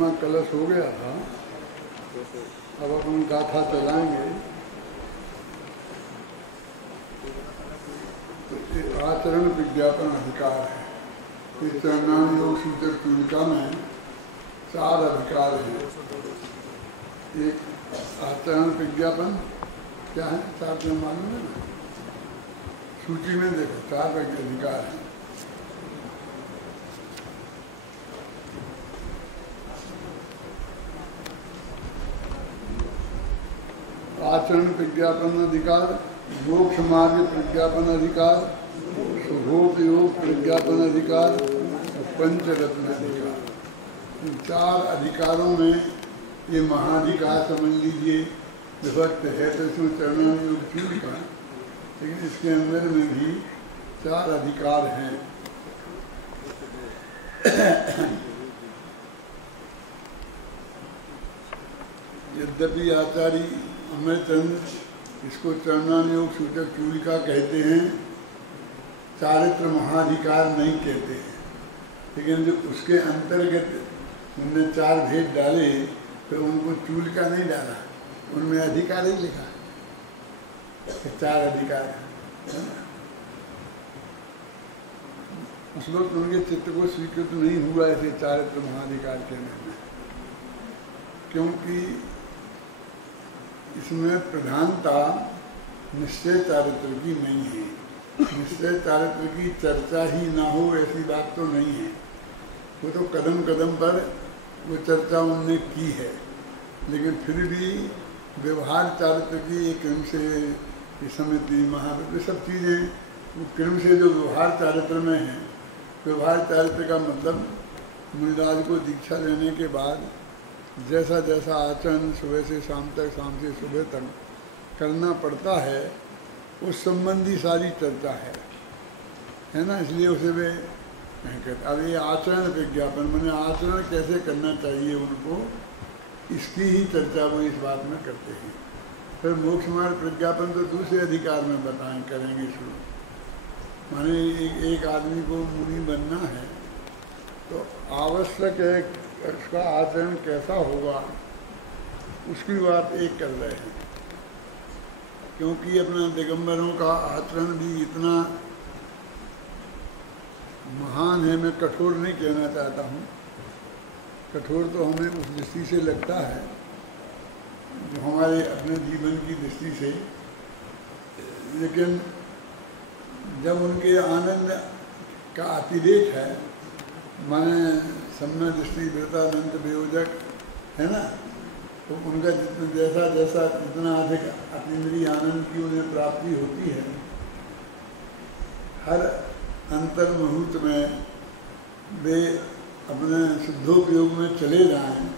प्रतिमा कलश हो गया था। अब अपन गाथा चलाएंगे। तो आचरण विज्ञापन अधिकार है। इस चरणान योग सूचक चूलिका में 4 अधिकार हैं। एक आचरण विज्ञापन क्या है, 4 दिन मालूम है ना, सूची में देखो 4 अधिकार हैं। आचरण विज्ञापन अधिकार, मोक्ष मार्ग विज्ञापन अधिकार, शुभोपयोग विज्ञापन अधिकार, पंचरत्न अधिकार। इन 4 अधिकारों में ये महाधिकार समझ लीजिए विभक्त है। तो इसमें चरणानुयोग चूलिका, लेकिन इसके अंदर में भी 4 अधिकार हैं। यद्यपि आचार्य अमरचंद इसको चरणानुयोग सूचक चूलिका कहते हैं, चारित्र महाधिकार नहीं कहते हैं। लेकिन जो उसके अंतर्गत उनने 4 भेद डाले तो उनको चूलिका नहीं डाला, उनमें अधिकार ही लिखा, 4 अधिकार है। उस वक्त उनके चित्त को स्वीकृत नहीं हुआ ऐसे चारित्र महाधिकार कहने में, क्योंकि इसमें प्रधानता निश्चय चारित्र की नहीं है। निश्चय चारित्र की चर्चा ही ना हो ऐसी बात तो नहीं है। वो तो कदम कदम पर वो चर्चा उनने की है, लेकिन फिर भी व्यवहार चारित्र की क्रम से समिति महाविद्य सब चीज़ें वो क्रम से जो व्यवहार चारित्र में है। व्यवहार चारित्र का मतलब मुनिराज को दीक्षा लेने के बाद जैसा जैसा आचरण सुबह से शाम तक, शाम से सुबह तक करना पड़ता है, उस संबंधी सारी चर्चा है ना। इसलिए उसे वे कहते। अब ये आचरण विज्ञापन मैंने आचरण कैसे करना चाहिए उनको, इसकी ही चर्चा वो इस बात में करते हैं। फिर मोक्ष मार्ग प्रज्ञापन तो दूसरे अधिकार में करेंगे शुरू। माने एक आदमी को मुनि बनना है तो आवश्यक है उसका आचरण कैसा होगा, उसकी बात एक कर रहे हैं। क्योंकि अपना दिगंबरों का आचरण भी इतना महान है, मैं कठोर नहीं कहना चाहता हूँ। कठोर तो हमें उस दृष्टि से लगता है जो हमारे अपने जीवन की दृष्टि से, लेकिन जब उनके आनंद का अतिरेक है, माने सम्य दृष्टि वृतानंद वियोजक है ना, तो उनका जितना जैसा जितना अधिक अतीन्द्रिय आनंद की उन्हें प्राप्ति होती है, हर अंतर मुहूर्त में वे अपने शुद्धोपयोग में चले जाएं,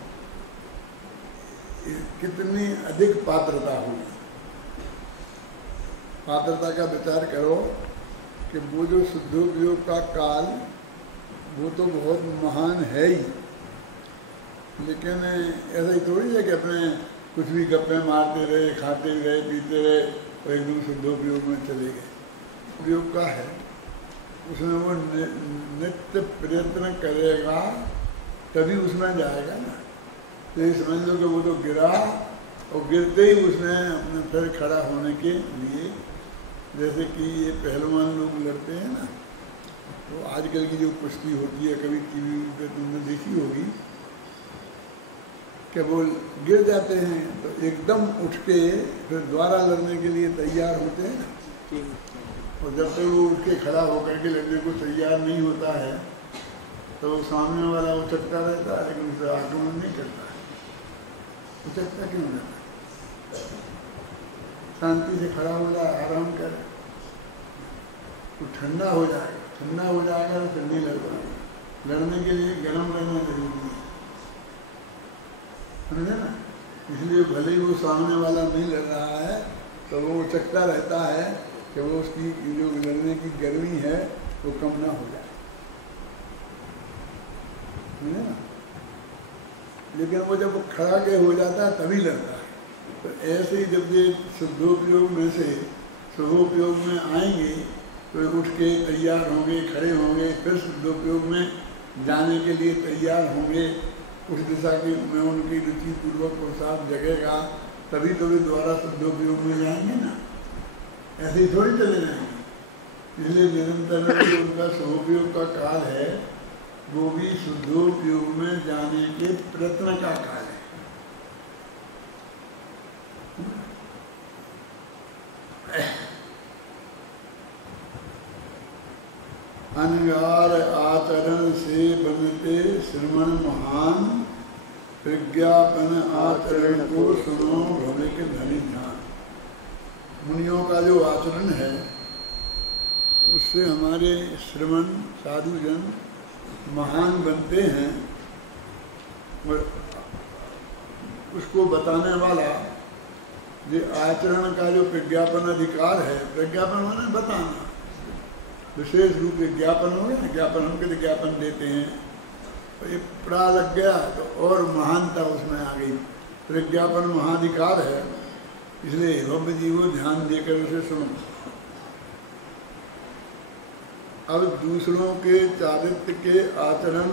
कितनी अधिक पात्रता होगी। पात्रता का विचार करो कि वो जो शुद्धोपयोग का काल वो तो बहुत महान है ही, लेकिन ऐसा ही थोड़ी है कि अपने कुछ भी गप्पे मारते रहे, खाते रहे, पीते रहे और एकदम शुद्धोपयोग में चले गए। उपयोग का है, उसमें वो नित्य प्रयत्न करेगा तभी उसमें जाएगा ना। तो ये समझ लो कि वो तो गिरा और गिरते ही उसने अपने फिर खड़ा होने के लिए, जैसे कि ये पहलवान लोग लड़ते हैं ना, तो आजकल की जो कुश्ती होती है, कभी टीवी पे तुमने देखी होगी कि वो गिर जाते हैं तो एकदम उठ के फिर दोबारा लड़ने के लिए तैयार होते हैं ना। और जब तक वो उठ के खड़ा होकर के लड़ने को तैयार नहीं होता है तो सामने वाला उचकता रहता है, लेकिन उसे आक्रमण नहीं करता है। उचकता क्यों रहता है? शांति से खड़ा हो जाए, आराम करे, तो ठंडा हो जाएगा। ठंडा हो जाएगा तो फिर नहीं लड़ पाएगा। लड़ने के लिए गर्म रहना जरूरी है, समझे ना। इसलिए भले ही वो सामने वाला नहीं लड़ रहा है तो वो उचकता रहता है कि वो उसकी जो लड़ने की गर्मी है वो कम ना हो जाए, समझे ना। लेकिन वो जब वो खड़ा के हो जाता है तभी लड़ता है। तो ऐसे ही जब ये शुद्धोपयोग में से शुभोपयोग में आएंगे तो उठ के तैयार होंगे, खड़े होंगे, फिर शुद्धोपयोग में जाने के लिए तैयार होंगे, उस दिशा की में उनकी रुचि पूर्वक प्रसाद जगेगा, तभी तो वे द्वारा शुद्धोपयोग में जाएंगे ना, ऐसे ही थोड़ी चले जाएंगे। इसलिए निरंतर जो उनका सदुपयोग का काल है वो भी शुद्धोपयोग में जाने के प्रयत्न का काल है। अनगार आचरण से बनते श्रवण महान, प्रज्ञापन आचरण को सुनो भवे के धनी ध्यान। मुनियों का जो आचरण है उससे हमारे श्रवण साधुजन महान बनते हैं, और उसको बताने वाला ये आचरण का जो प्रज्ञापन अधिकार है, प्रज्ञापन माने बताना, विशेष रूप से ज्ञापन हो गया ना, ज्ञापन हम के ज्ञापन देते हैं, तो ये प्रा लग गया तो और महानता उसमें आ गई। प्रज्ञापन महाधिकार है, इसलिए भव्य जीवो ध्यान देकर उसे सुनो। अब दूसरों के चारित्र के आचरण,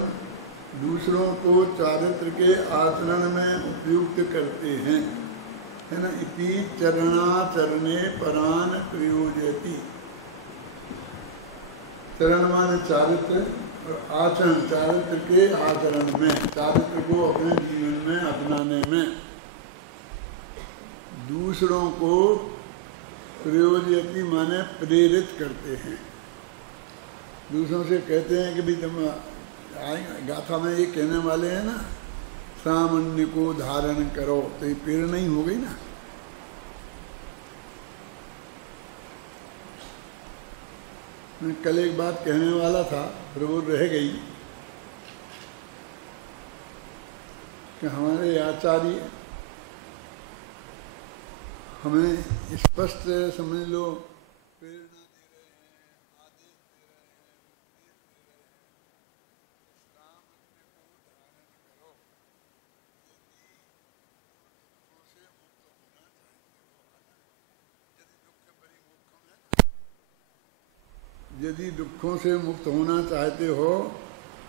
दूसरों को चारित्र के आचरण में उपयुक्त करते हैं, है ना। इति चरणाचरणे परान प्रयोजयति। चरण माने चारित्र और आचरण, चारित्र के आचरण में, चारित्र को अपने जीवन में अपनाने में दूसरों को प्रयोजयति माने प्रेरित करते हैं। दूसरों से कहते हैं कि भाई तुम आएंगे, गाथा में ये कहने वाले हैं ना, सामान्य को धारण करो, तो ये प्रेरणा ही हो गई ना। मैं कल एक बात कहने वाला था फिर वो रह गई कि हमारे आचार्य हमें स्पष्ट समझ लो प्रेरणा दे रहे हैं, आदेश दे रहे हैं, उपदेश दे रहे हैं, सामान्य को धारण करो, यदि दुखों से मुक्त होना चाहते हो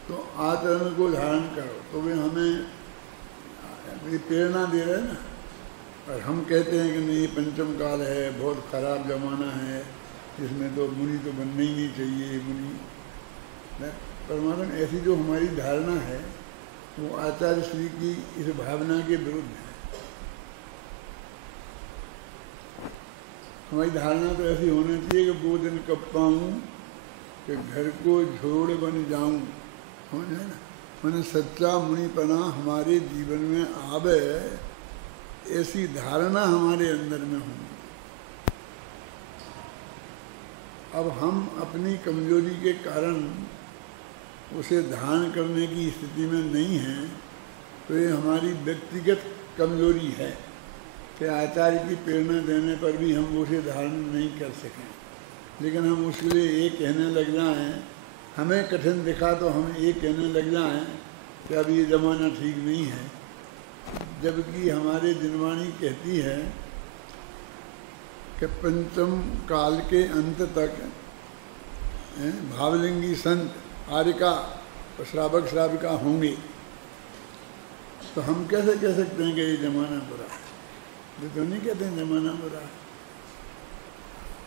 तो आचरण को धारण करो। तो वे हमें प्रेरणा दे रहे हैं ना, और हम कहते हैं कि नहीं पंचम काल है, बहुत खराब जमाना है, इसमें तो मुनि तो बनना ही नहीं चाहिए मुनि। परमात्मा ऐसी जो हमारी धारणा है वो आचार्य श्री की इस भावना के विरुद्ध है। हमारी धारणा तो ऐसी होनी चाहिए कि वो दिन कब पाऊँ कि घर को झोड़ बन जाऊं, समझ है ना। मैंने सच्चा मुनिपना हमारे जीवन में आवे, ऐसी धारणा हमारे अंदर में हो। अब हम अपनी कमजोरी के कारण उसे धारण करने की स्थिति में नहीं हैं, तो ये हमारी व्यक्तिगत कमजोरी है कि आचार्य की प्रेरणा देने पर भी हम उसे धारण नहीं कर सकें। लेकिन हम उसके लिए ये कहने लग जाएं, हमें कठिन दिखा तो हम ये कहने लग जाएं कि अब ये ज़माना ठीक नहीं है, जबकि हमारे दिनवाणी कहती है कि पंचम काल के अंत तक भावलिंगी संत आर्यका और श्रावक श्राविका होंगे। तो हम कैसे कह सकते हैं कि ये ज़माना बुरा है? ये तो नहीं कहते हैं ज़माना बुरा है।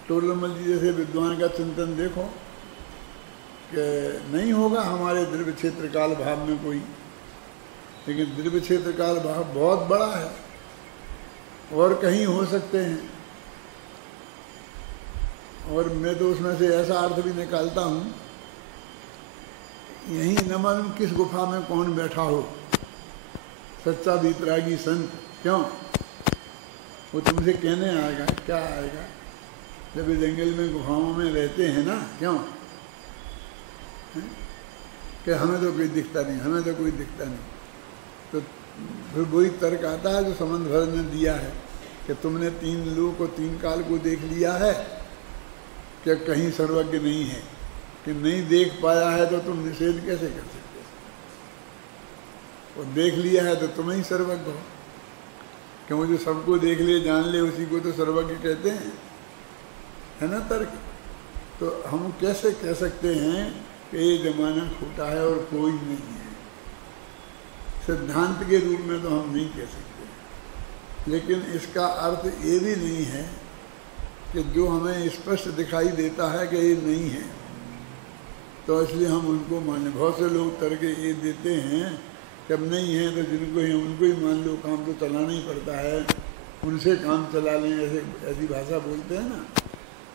टोलमल जी जैसे विद्वान का चिंतन देखो कि नहीं होगा हमारे द्रव्य क्षेत्र काल भाव में कोई, लेकिन द्रव्य क्षेत्र काल भाव बहुत बड़ा है और कहीं हो सकते हैं। और मैं तो उसमें से ऐसा अर्थ भी निकालता हूँ, यहीं न मालूम किस गुफा में कौन बैठा हो, सच्चा वितरागी संत। क्यों? वो तुमसे कहने आएगा, क्या आएगा? जब ये जंगल में गुफाओं में रहते हैं ना, क्यों कि हमें तो कोई दिखता नहीं, हमें तो कोई दिखता नहीं। तो फिर वही तर्क आता है जो संबंध भर ने दिया है कि तुमने तीन लोग को, तीन काल को देख लिया है, क्या कहीं सर्वज्ञ नहीं है कि नहीं देख पाया है तो तुम निषेध कैसे कर सकते हो? और देख लिया है तो तुम ही सर्वज्ञ हो, क्यों? जो सबको देख ले जान ले उसी को तो सर्वज्ञ कहते हैं, है ना तर्क। तो हम कैसे कह सकते हैं कि ये जमाना खोटा है और कोई नहीं है? सिद्धांत के रूप में तो हम नहीं कह सकते, लेकिन इसका अर्थ ये भी नहीं है कि जो हमें स्पष्ट दिखाई देता है कि ये नहीं है तो इसलिए हम उनको माने। बहुत से लोग तर्क ये देते हैं कि अब नहीं है तो जिनको ही उनको ही मान लो, काम तो चलाना ही पड़ता है, उनसे काम चला लें, ऐसी भाषा बोलते हैं ना।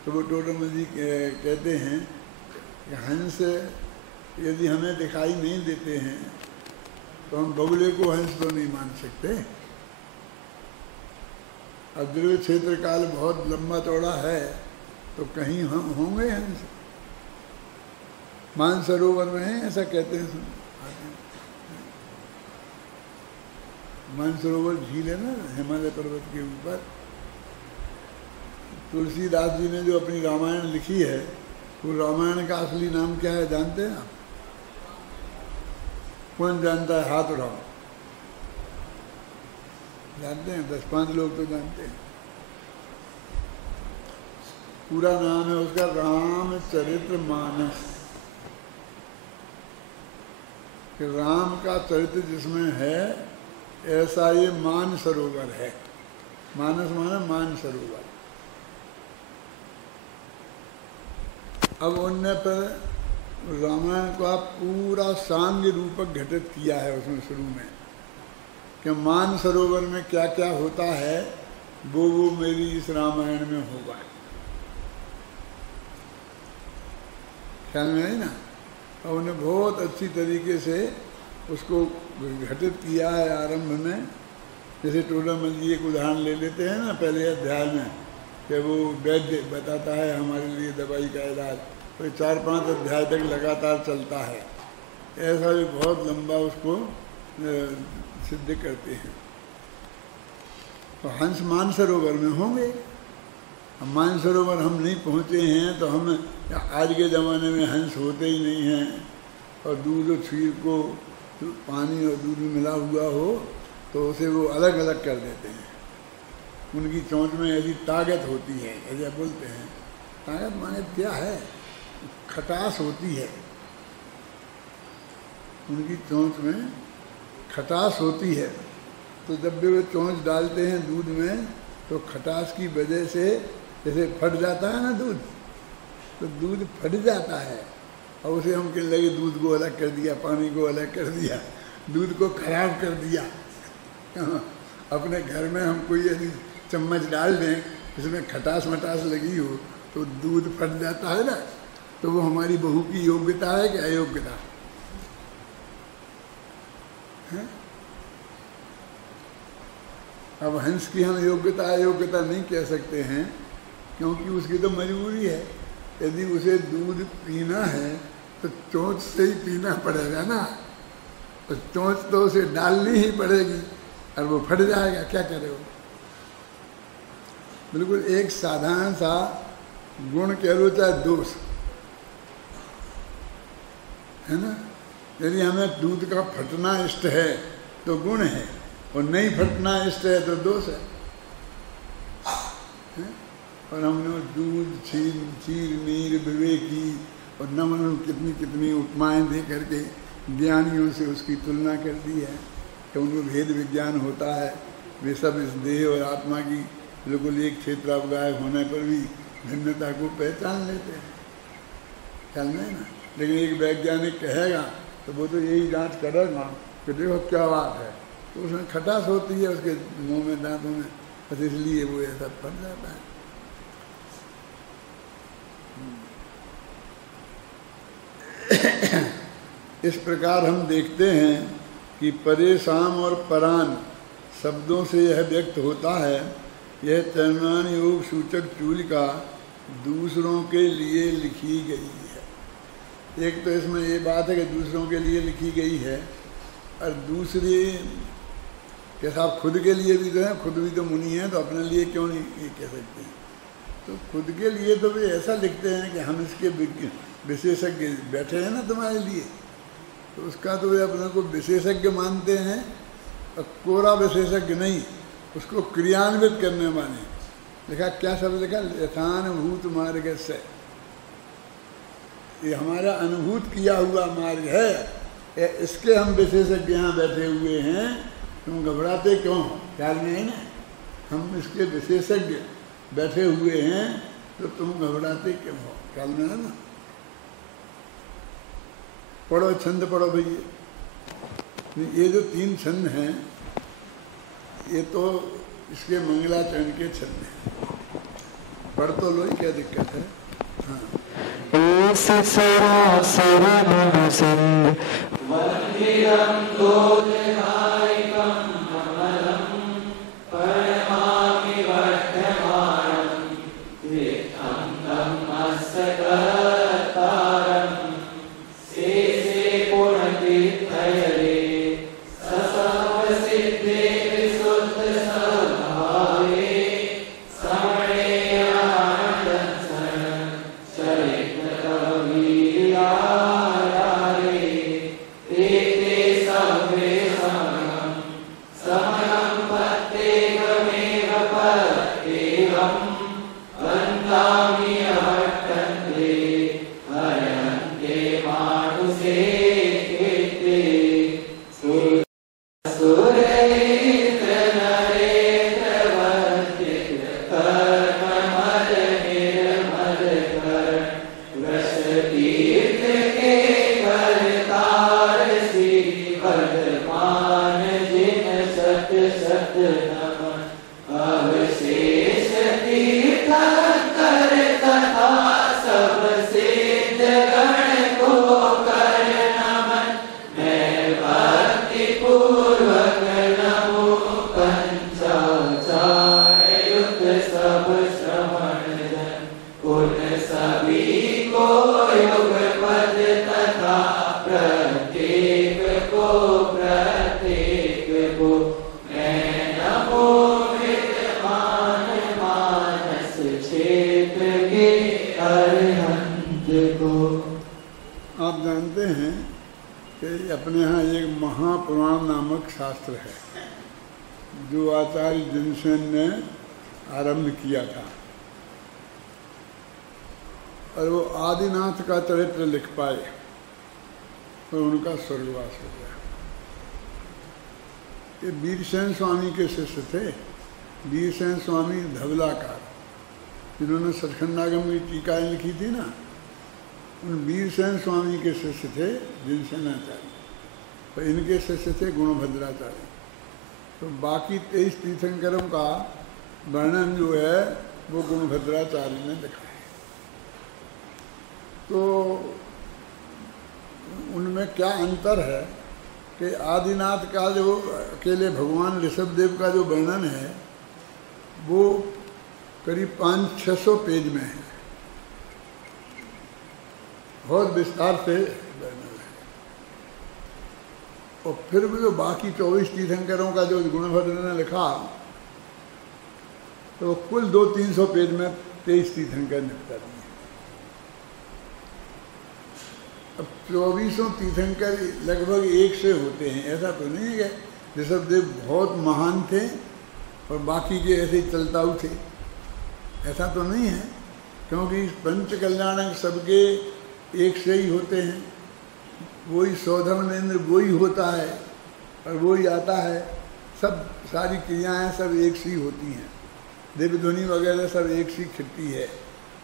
तो वो टोडरमल जी कहते हैं कि हंस यदि हमें दिखाई नहीं देते हैं तो हम बगुले को हंस तो नहीं मान सकते। अब द्रव्य क्षेत्र काल बहुत लंबा चौड़ा है तो कहीं हम होंगे हंस। मानसरोवर में है ऐसा कहते हैं, मानसरोवर झील है ना हिमालय पर्वत के ऊपर। तुलसीदास जी ने जो अपनी रामायण लिखी है वो रामायण का असली नाम क्या है जानते हैं आप? कौन जानता है? हाथ उठाओ। जानते हैं? 10-5 लोग तो जानते हैं। पूरा नाम है उसका रामचरितमानस। कि राम का चरित्र जिसमें है ऐसा ये मानसरोवर है। मानस माना मानसरोवर। अब उनने पर रामायण का पूरा सांग रूपक घटित किया है उसमें शुरू में कि मानसरोवर में क्या क्या होता है वो मेरी इस रामायण में होगा। ख्याल में है ना? और उन्हें बहुत अच्छी तरीके से उसको घटित किया है आरंभ में। जैसे टोडरमल जी एक उदाहरण ले लेते हैं ना पहले अध्याय में कि वो वैद्य बताता है हमारे लिए दवाई का इलाज, तो 4-5 अध्याय तक लगातार चलता है। ऐसा भी बहुत लंबा उसको सिद्ध करते हैं। तो हंस मानसरोवर में होंगे। हम मानसरोवर हम नहीं पहुँचे हैं तो हम आज के ज़माने में हंस होते ही नहीं हैं। और दूध और खीर को पानी और दूध में मिला हुआ हो तो उसे वो अलग अलग कर देते हैं। उनकी चोंच में ऐसी ताकत होती है, ऐसा बोलते हैं। ताकत माने क्या है? खटास होती है। उनकी चोंच में खटास होती है। तो जब भी वे चोंच डालते हैं दूध में तो खटास की वजह से जैसे फट जाता है ना दूध, तो दूध फट जाता है और उसे हम कहने लगे दूध को अलग कर दिया, पानी को अलग कर दिया, दूध को खराब कर दिया। अपने घर में हम कोई ऐसी चम्मच डाल दें जिसमें खटास मटास लगी हो तो दूध फट जाता है ना। तो वो हमारी बहू की योग्यता है कि अयोग्यता है? अब हंस की हम योग्यता अयोग्यता नहीं कह सकते हैं क्योंकि उसकी तो मजबूरी है। यदि उसे दूध पीना है तो चोंच से ही पीना पड़ेगा ना। तो चोंच तो उसे डालनी ही पड़ेगी और वो फट जाएगा, क्या करे वो। बिल्कुल एक साधारण सा गुण कह लो चाहे दोष है ना। यदि हमें दूध का फटना इष्ट है तो गुण है, और नहीं फटना इष्ट है तो दोष है? और हमने दूध चीर नीर विवेकी और नमन कितनी कितनी उपमाएं दे करके ज्ञानियों से उसकी तुलना कर दी है कि उनको भेद विज्ञान होता है। वे सब इस देह और आत्मा की बिल्कुल एक क्षेत्रावगाह होने पर भी भिन्नता को पहचान लेते हैं। ख्याल में ना। लेकिन एक वैज्ञानिक कहेगा तो वो तो यही जांच करेगा कि देखो क्या बात है, तो उसमें खटास होती है उसके मुंह में, दांतों में, बस इसलिए वो ऐसा फट जाता है। इस प्रकार हम देखते हैं कि परेशान और परान शब्दों से यह व्यक्त होता है। यह चरणान योग सूचक चूलिका दूसरों के लिए लिखी गई है। एक तो इसमें ये बात है कि दूसरों के लिए लिखी गई है, और दूसरी कि साहब खुद के लिए भी तो है, खुद भी तो मुनि हैं तो अपने लिए क्यों नहीं ये कह सकते हैं। तो खुद के लिए तो वे ऐसा लिखते हैं कि हम इसके विशेषज्ञ बैठे हैं ना तुम्हारे लिए, तो उसका तो वे अपने को विशेषज्ञ मानते हैं, और कोरा विशेषज्ञ नहीं, उसको क्रियान्वित करने वाले। लिखा क्या शब्द लिखा? यथानुभूत मार्ग से, ये हमारा अनुभूत किया हुआ मार्ग है, इसके हम विशेषज्ञ यहाँ बैठे हुए हैं, तुम घबराते क्यों? ख्याल में है ना, हम इसके विशेषज्ञ बैठे हुए हैं तो तुम घबराते क्यों हो? ख्याल में है ना। पढ़ो, छंद पढ़ो भैया। ये जो 3 छंद हैं ये तो इसके मंगलाचरण के छंद हैं, पढ़ तो लो, क्या दिक्कत है। हाँ, अपने यहाँ एक महापुराण नामक शास्त्र है जो आचार्य जिनसेन ने आरंभ किया था, और वो आदिनाथ का चरित्र लिख पाए और उनका स्वर्गवास हो गया। ये वीरसेन स्वामी के शिष्य थे, वीरसेन स्वामी धवलाकार, जिन्होंने सचखंडागम की टीकाएँ लिखी थी ना, उन वीरसेन स्वामी के शिष्य थे जिनसेनाचार्य, तो इनके शिष्य थे गुणभद्राचार्य। तो बाकी 23 तीर्थंकरों का वर्णन जो है वो गुणभद्राचार्य ने लिखा है। तो उनमें क्या अंतर है कि आदिनाथ का जो अकेले भगवान ऋषभदेव का जो वर्णन है वो करीब 500-600 पेज में है, बहुत विस्तार से वर्णन है। और फिर भी जो बाकी 24 तीर्थंकरों का जो गुणभद्र ने लिखा तो कुल 200-300 पेज में 23 तीर्थंकर निपटा दिए। अब 24 तीर्थंकर लगभग एक से होते हैं, ऐसा तो नहीं है कि ऋषभदेव बहुत महान थे और बाकी के ऐसे ही चलताऊ थे, ऐसा तो नहीं है, क्योंकि पंच कल्याणक सबके एक से ही होते हैं, वही सौधर्मेंद्र वही होता है और वही आता है, सब सारी क्रियाएं सब एक सी होती हैं, देव ध्वनि वगैरह सब एक सी खिलती है,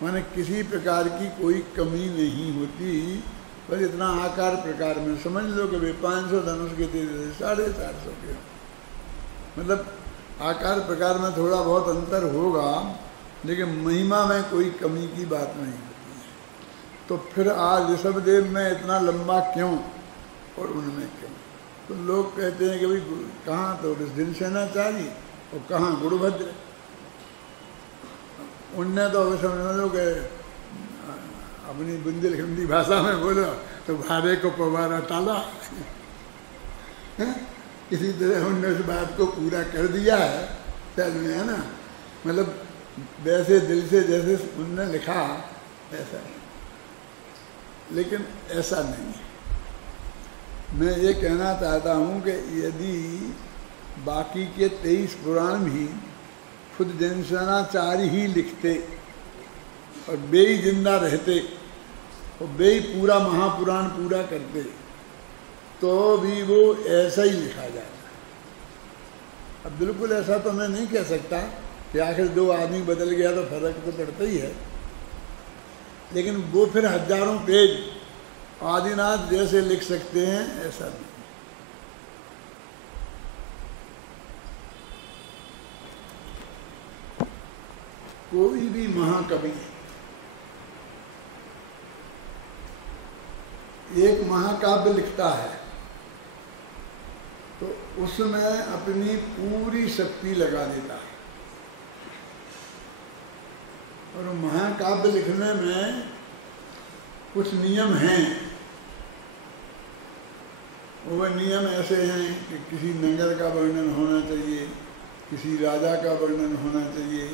माने किसी प्रकार की कोई कमी नहीं होती। बस इतना आकार प्रकार में समझ लो कि 500 धनुष के थे 450 के, मतलब आकार प्रकार में थोड़ा बहुत अंतर होगा लेकिन महिमा में कोई कमी की बात नहीं होती है। तो फिर आज ऋषभदेव में इतना लंबा क्यों और उनमें क्यों? तो लोग कहते हैं कि भाई कहाँ तो जिनसेनाचार्य और कहाँ गुरुभद्र, उनने तो अगर समझ लो कि अपनी बुंदेलखंडी भाषा में बोलो तो भारे को पवारा टाला इसी तरह उनने उस बात को पूरा कर दिया है, चल में है ना, मतलब वैसे दिल से जैसे उनने लिखा ऐसा, लेकिन ऐसा नहीं है। मैं ये कहना चाहता हूँ कि यदि बाकी के 23 पुराण भी खुद जिनसेनाचार्य ही लिखते और वे ही जिंदा रहते और वे ही पूरा महापुराण पूरा करते तो भी वो ऐसा ही लिखा जाएगा। अब बिल्कुल ऐसा तो मैं नहीं कह सकता कि आखिर दो आदमी बदल गया तो फर्क तो पड़ता ही है, लेकिन वो फिर हजारों पेज आदिनाथ जैसे लिख सकते हैं ऐसा नहीं। कोई भी महाकवि एक महाकाव्य लिखता है तो उसमें अपनी पूरी शक्ति लगा देता है, और महाकाव्य लिखने में कुछ नियम हैं। वो नियम ऐसे हैं कि किसी नगर का वर्णन होना चाहिए, किसी राजा का वर्णन होना चाहिए,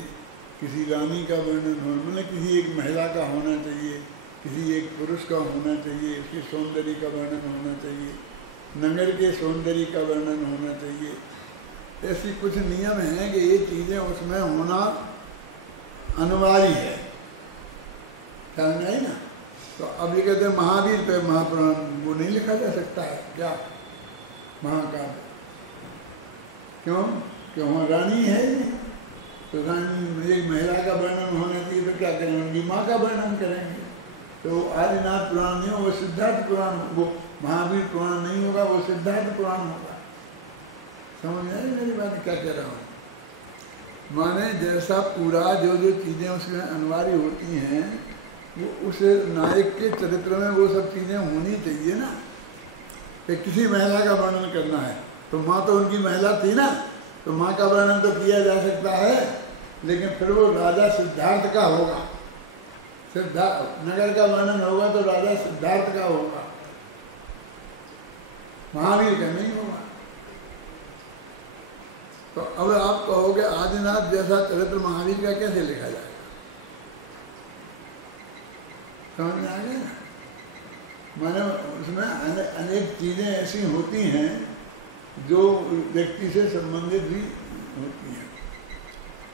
किसी रानी का वर्णन होना, मतलब किसी एक महिला का होना चाहिए, किसी एक पुरुष का होना चाहिए, उसके सौंदर्य का वर्णन होना चाहिए, नगर के सौंदर्य का वर्णन होना चाहिए। ऐसी कुछ नियम हैं कि ये चीज़ें उसमें होना अनिवार्य है, समझ आई ना। तो अब ये कहते हैं महावीर पे महापुराण वो नहीं लिखा जा सकता है क्या, महाकाव्य? क्यों? क्यों वहाँ रानी है तो रानी एक महिला का वर्णन होना चाहिए, तो क्या करेंगे, उनकी माँ का वर्णन करेंगे। तो आदिनाथ पुराण नहीं हो, वो सिद्धार्थ पुराण, वो महावीर पुराण नहीं होगा, वो सिद्धार्थ पुराण होगा। समझ में आई मेरी बात क्या कह रहा हूँ? माने जैसा पूरा जो जो चीज़ें उसमें अनिवार्य होती हैं वो उस नायक के चरित्र में वो सब चीज़ें होनी चाहिए ना। कि किसी महिला का वर्णन करना है तो माँ तो उनकी महिला थी ना, तो माँ का वर्णन तो किया जा सकता है, लेकिन फिर वो राजा सिद्धार्थ का होगा। सिद्धार्थ नगर का वर्णन होगा तो राजा सिद्धार्थ का होगा, महावीर का नहीं होगा। तो अब आप कहोगे आदिनाथ जैसा चरित्र महावीर का कैसे लिखा जाएगा? समझ में आ गया ना? माने उसमें अनेक चीज़ें ऐसी होती हैं जो व्यक्ति से संबंधित भी होती हैं,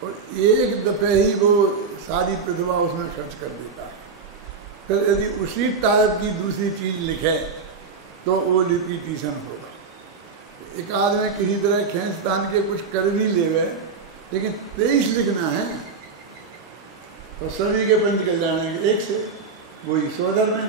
और एक दफे ही वो सारी प्रतिभा उसमें खर्च कर देता है। फिर यदि उसी टाइप की दूसरी चीज़ लिखे तो वो रिपीटिशन होगा। एक आदमी किसी तरह खींचतान के कुछ कर भी लेवे, लेकिन 23 लिखना है तो सभी के पंच कल्याण एक से वही सोदर में,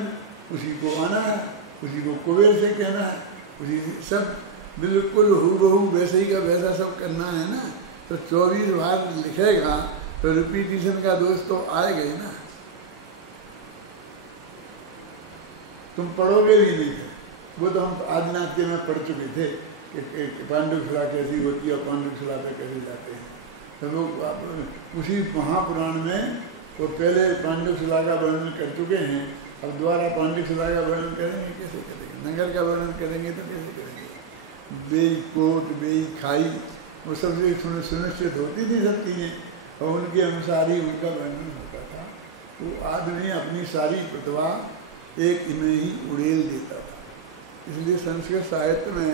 उसी को आना है, उसी को कुबेर से कहना है, उसी सब बिल्कुल हूबहू वैसे ही का वैसा सब करना है ना। तो 24 बार लिखेगा तो रिपीटिशन का दोष तो आएगा ही ना। तुम पढ़ोगे भी नहीं थे, वो तो हम आदिनाथ के में पढ़ चुके थे कि पांडुशिला कैसी होती है और पांडुशिला पे कैसे जाते हैं। तो लोग उसी महापुराण में वो पहले पांडुशिला का वर्णन कर चुके हैं, अब दोबारा पांडुशिला का वर्णन करेंगे, कैसे करेंगे? नगर का वर्णन करेंगे तो कैसे करेंगे? बेई कोट बेई खाई वो सब सुनिश्चित होती थी सब चीज़ें, और उनके अनुसार ही उनका वर्णन होता था। वो आदमी अपनी सारी प्रतिभा एक में ही उड़ेल देता था। इसलिए संस्कृत साहित्य में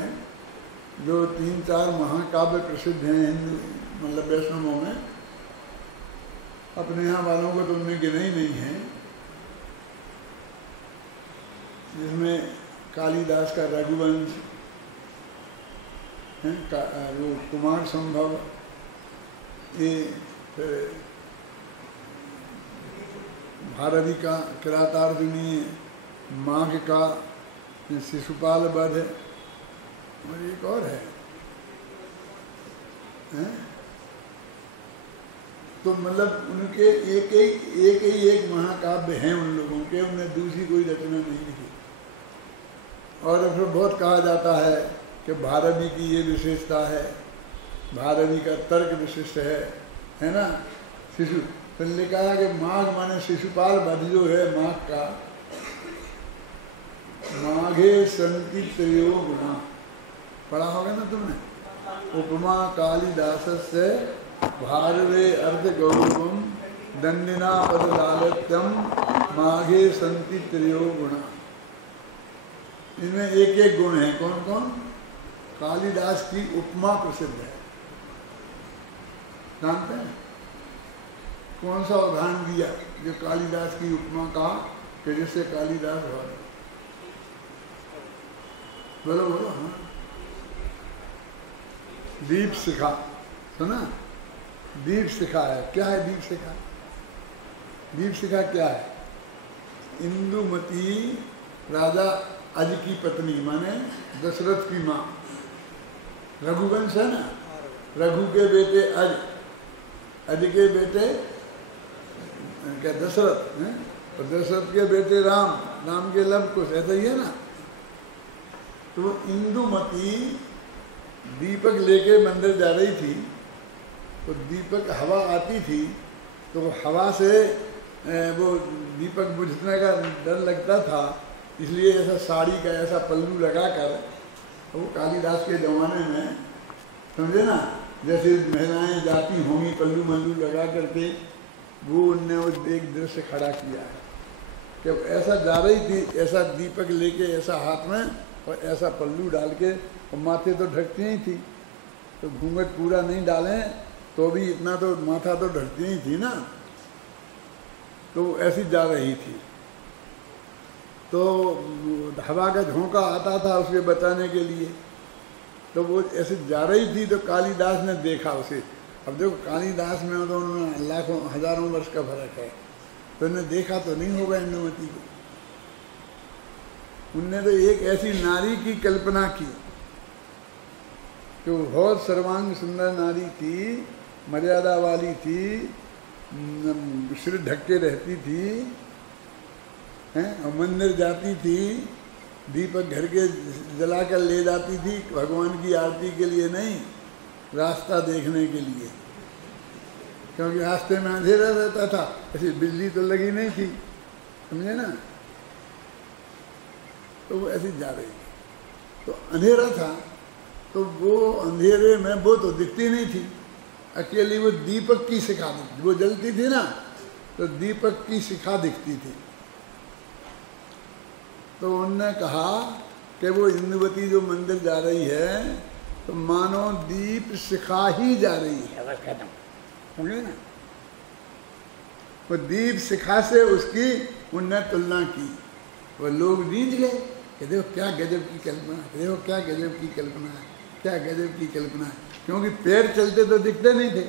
जो 3-4 महाकाव्य प्रसिद्ध हैं हिंदू मतलब वैष्णवों में, अपने यहाँ वालों को तो उनमें गिना ही नहीं है, जिसमें कालिदास का रघुवंश है, वो कुमार संभव, ये भारती का किरातार्जुनी, माघ का शिशुपाल वध, और एक और है? तो मतलब उनके एक महाकाव्य हैं उन लोगों के, उनमें दूसरी कोई रचना नहीं लिखी। और फिर बहुत कहा जाता है कि भारती की ये विशेषता है, भारती का तर्क विशिष्ट है ना। शिशु तो लिखा है कि माघ माने शिशुपाल वध जो है माघ का, माघे संति त्रयो गुणा, पढ़ा होगा ना तुमने। उपमा कालिदास से भारवे अर्ध गौरवम दंडिना पदलालत्यम माघे संति त्रयो गुणा। इनमें एक गुण है। कौन कौन? कालिदास की उपमा प्रसिद्ध है, जानते हैं? कौन सा उदाहरण दिया जो कालिदास की उपमा का कि जिससे कालिदास हुआ? बोलो बोलो। हाँ, दीप शिखा सुना? दीप शिखा है। क्या है दीप शिखा? दीप शिखा क्या है? इंदुमती राजा अज की पत्नी, माने दशरथ की माँ। रघुवंश है ना, रघु के बेटे अज, अज के बेटे क्या दशरथ है, और दशरथ के बेटे राम, राम के लव कुश, ऐसा ही है ना। तो इंदुमती दीपक लेके मंदिर जा रही थी, तो दीपक हवा आती थी, तो हवा से वो दीपक बुझने का डर लगता था, इसलिए ऐसा साड़ी का ऐसा पल्लू लगाकर, वो कालिदास के ज़माने में समझे ना, जैसे महिलाएं जाती होंगी पल्लू मल्लू लगा करके, वो उनने वो एक दृश्य खड़ा किया है। जब ऐसा जा रही थी, ऐसा दीपक लेके ऐसा हाथ में और ऐसा पल्लू डाल के, और माथे तो ढकती ही थी, तो घूंघट पूरा नहीं डालें तो भी इतना तो माथा तो ढकती ही थी ना, तो ऐसी जा रही थी। तो हवा का झोंका आता था उसके बचाने के लिए, तो वो ऐसे जा रही थी, तो कालिदास ने देखा उसे। अब देखो कालिदास में तो लाखों हजारों वर्ष का फर्क है, तो उन्हें देखा तो नहीं होगा इंदुमती को। उनने तो एक ऐसी नारी की कल्पना की जो बहुत सर्वांग सुंदर नारी थी, मर्यादा वाली थी, सिर ढक के रहती थी, हैं, और मंदिर जाती थी, दीपक घर के जलाकर ले जाती थी, भगवान की आरती के लिए नहीं, रास्ता देखने के लिए, क्योंकि रास्ते में अंधेरा रहता था, ऐसी बिजली तो लगी नहीं थी, समझे ना। तो वो ऐसी जा रही थी, तो अंधेरा था, तो वो अंधेरे में वो तो दिखती नहीं थी, अकेली वो दीपक की शिखा दिखती, वो जलती थी ना, तो दीपक की शिखा दिखती थी। तो उनने कहा कि वो इंदुमती जो मंदिर जा रही है, तो मानो दीप शिखा ही जा रही है, बस खत्म, समझे ना। वो दीप शिखा से उसकी उनने तुलना की, वो लोग नींद गए कि देखो क्या गजब की कल्पना है, देखो क्या गजब की कल्पना है, क्या गजब की कल्पना है, क्योंकि पैर चलते तो दिखते नहीं थे,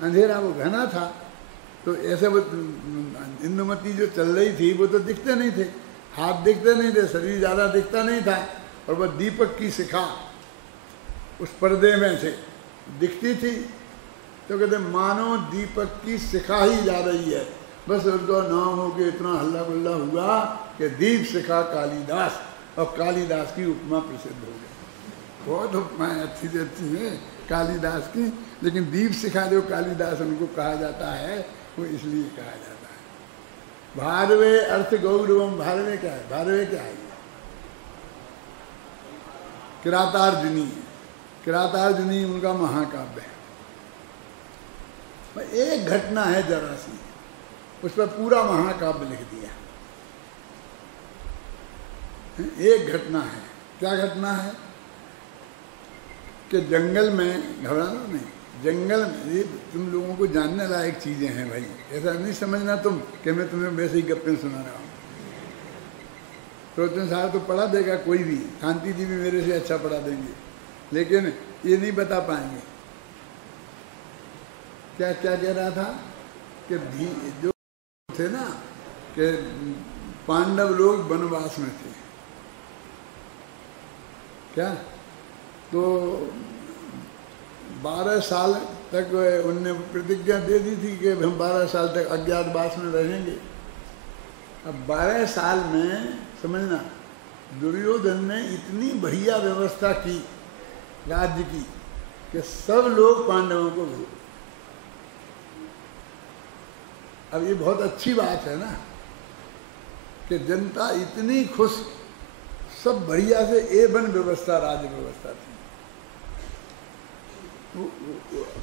अंधेरा वो घना था, तो ऐसे वो इंदुमती जो चल रही थी वो तो दिखते नहीं थे, हाथ दिखते नहीं थे, शरीर ज़्यादा दिखता नहीं था, और वह दीपक की शिखा उस पर्दे में से दिखती थी। तो कहते मानो दीपक की शिखा ही जा रही है, बस उनको नाम हो के इतना हल्ला गुल्ला हुआ कि दीप शिखा कालिदास, और कालिदास की उपमा प्रसिद्ध हो गई। बहुत उपमाएँ अच्छी से अच्छी हैं कालिदास की, लेकिन दीप शिखा जो कालिदास उनको कहा जाता है, वो इसलिए कहा जाता है। भारवे अर्थ गौरवम, भारवे क्या है? भारवे क्या है? किरातार्जुनी, किरातार्जुनी उनका महाकाव्य है। एक घटना है जरा सी, उस पर पूरा महाकाव्य लिख दिया। एक घटना है, क्या घटना है कि जंगल में, घबराना नहीं, जंगल में, ये तुम लोगों को जानने लायक चीज़ें हैं भाई, ऐसा नहीं समझना तुम कि मैं तुम्हें वैसे ही गप्पे सुना रहा हूँ। रोचन साहब तो पढ़ा देगा कोई भी, कांति जी भी मेरे से अच्छा पढ़ा देंगे, लेकिन ये नहीं बता पाएंगे। क्या क्या कह रहा था कि जो थे ना कि पांडव लोग वनवास में थे, क्या तो 12 साल तक उनने प्रतिज्ञा दे दी थी कि हम 12 साल तक अज्ञातवास में रहेंगे। अब 12 साल में समझना, दुर्योधन ने इतनी बढ़िया व्यवस्था की राज्य की कि सब लोग पांडवों को भूल। अब ये बहुत अच्छी बात है ना कि जनता इतनी खुश, सब बढ़िया से A1 व्यवस्था, राज्य व्यवस्था थी।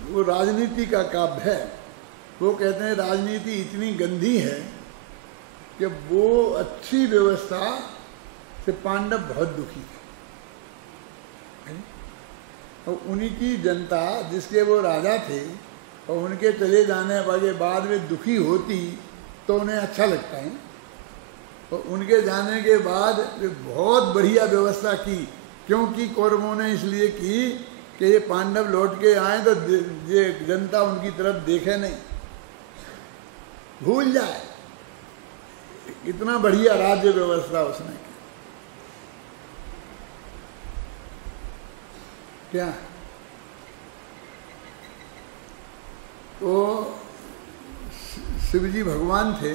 वो राजनीति का काव्य है। वो कहते हैं राजनीति इतनी गंदी है कि वो अच्छी व्यवस्था से पांडव बहुत दुखी थे, और उन्हीं की जनता जिसके वो राजा थे, और उनके चले जाने के बाद में दुखी होती तो उन्हें अच्छा लगता है, और उनके जाने के बाद बहुत बढ़िया व्यवस्था की क्योंकि कौरवों ने इसलिए की कि ये पांडव लौट के आए तो ये जनता उनकी तरफ देखे नहीं, भूल जाए। इतना बढ़िया राज्य व्यवस्था उसने की। क्या तो शिवजी भगवान थे,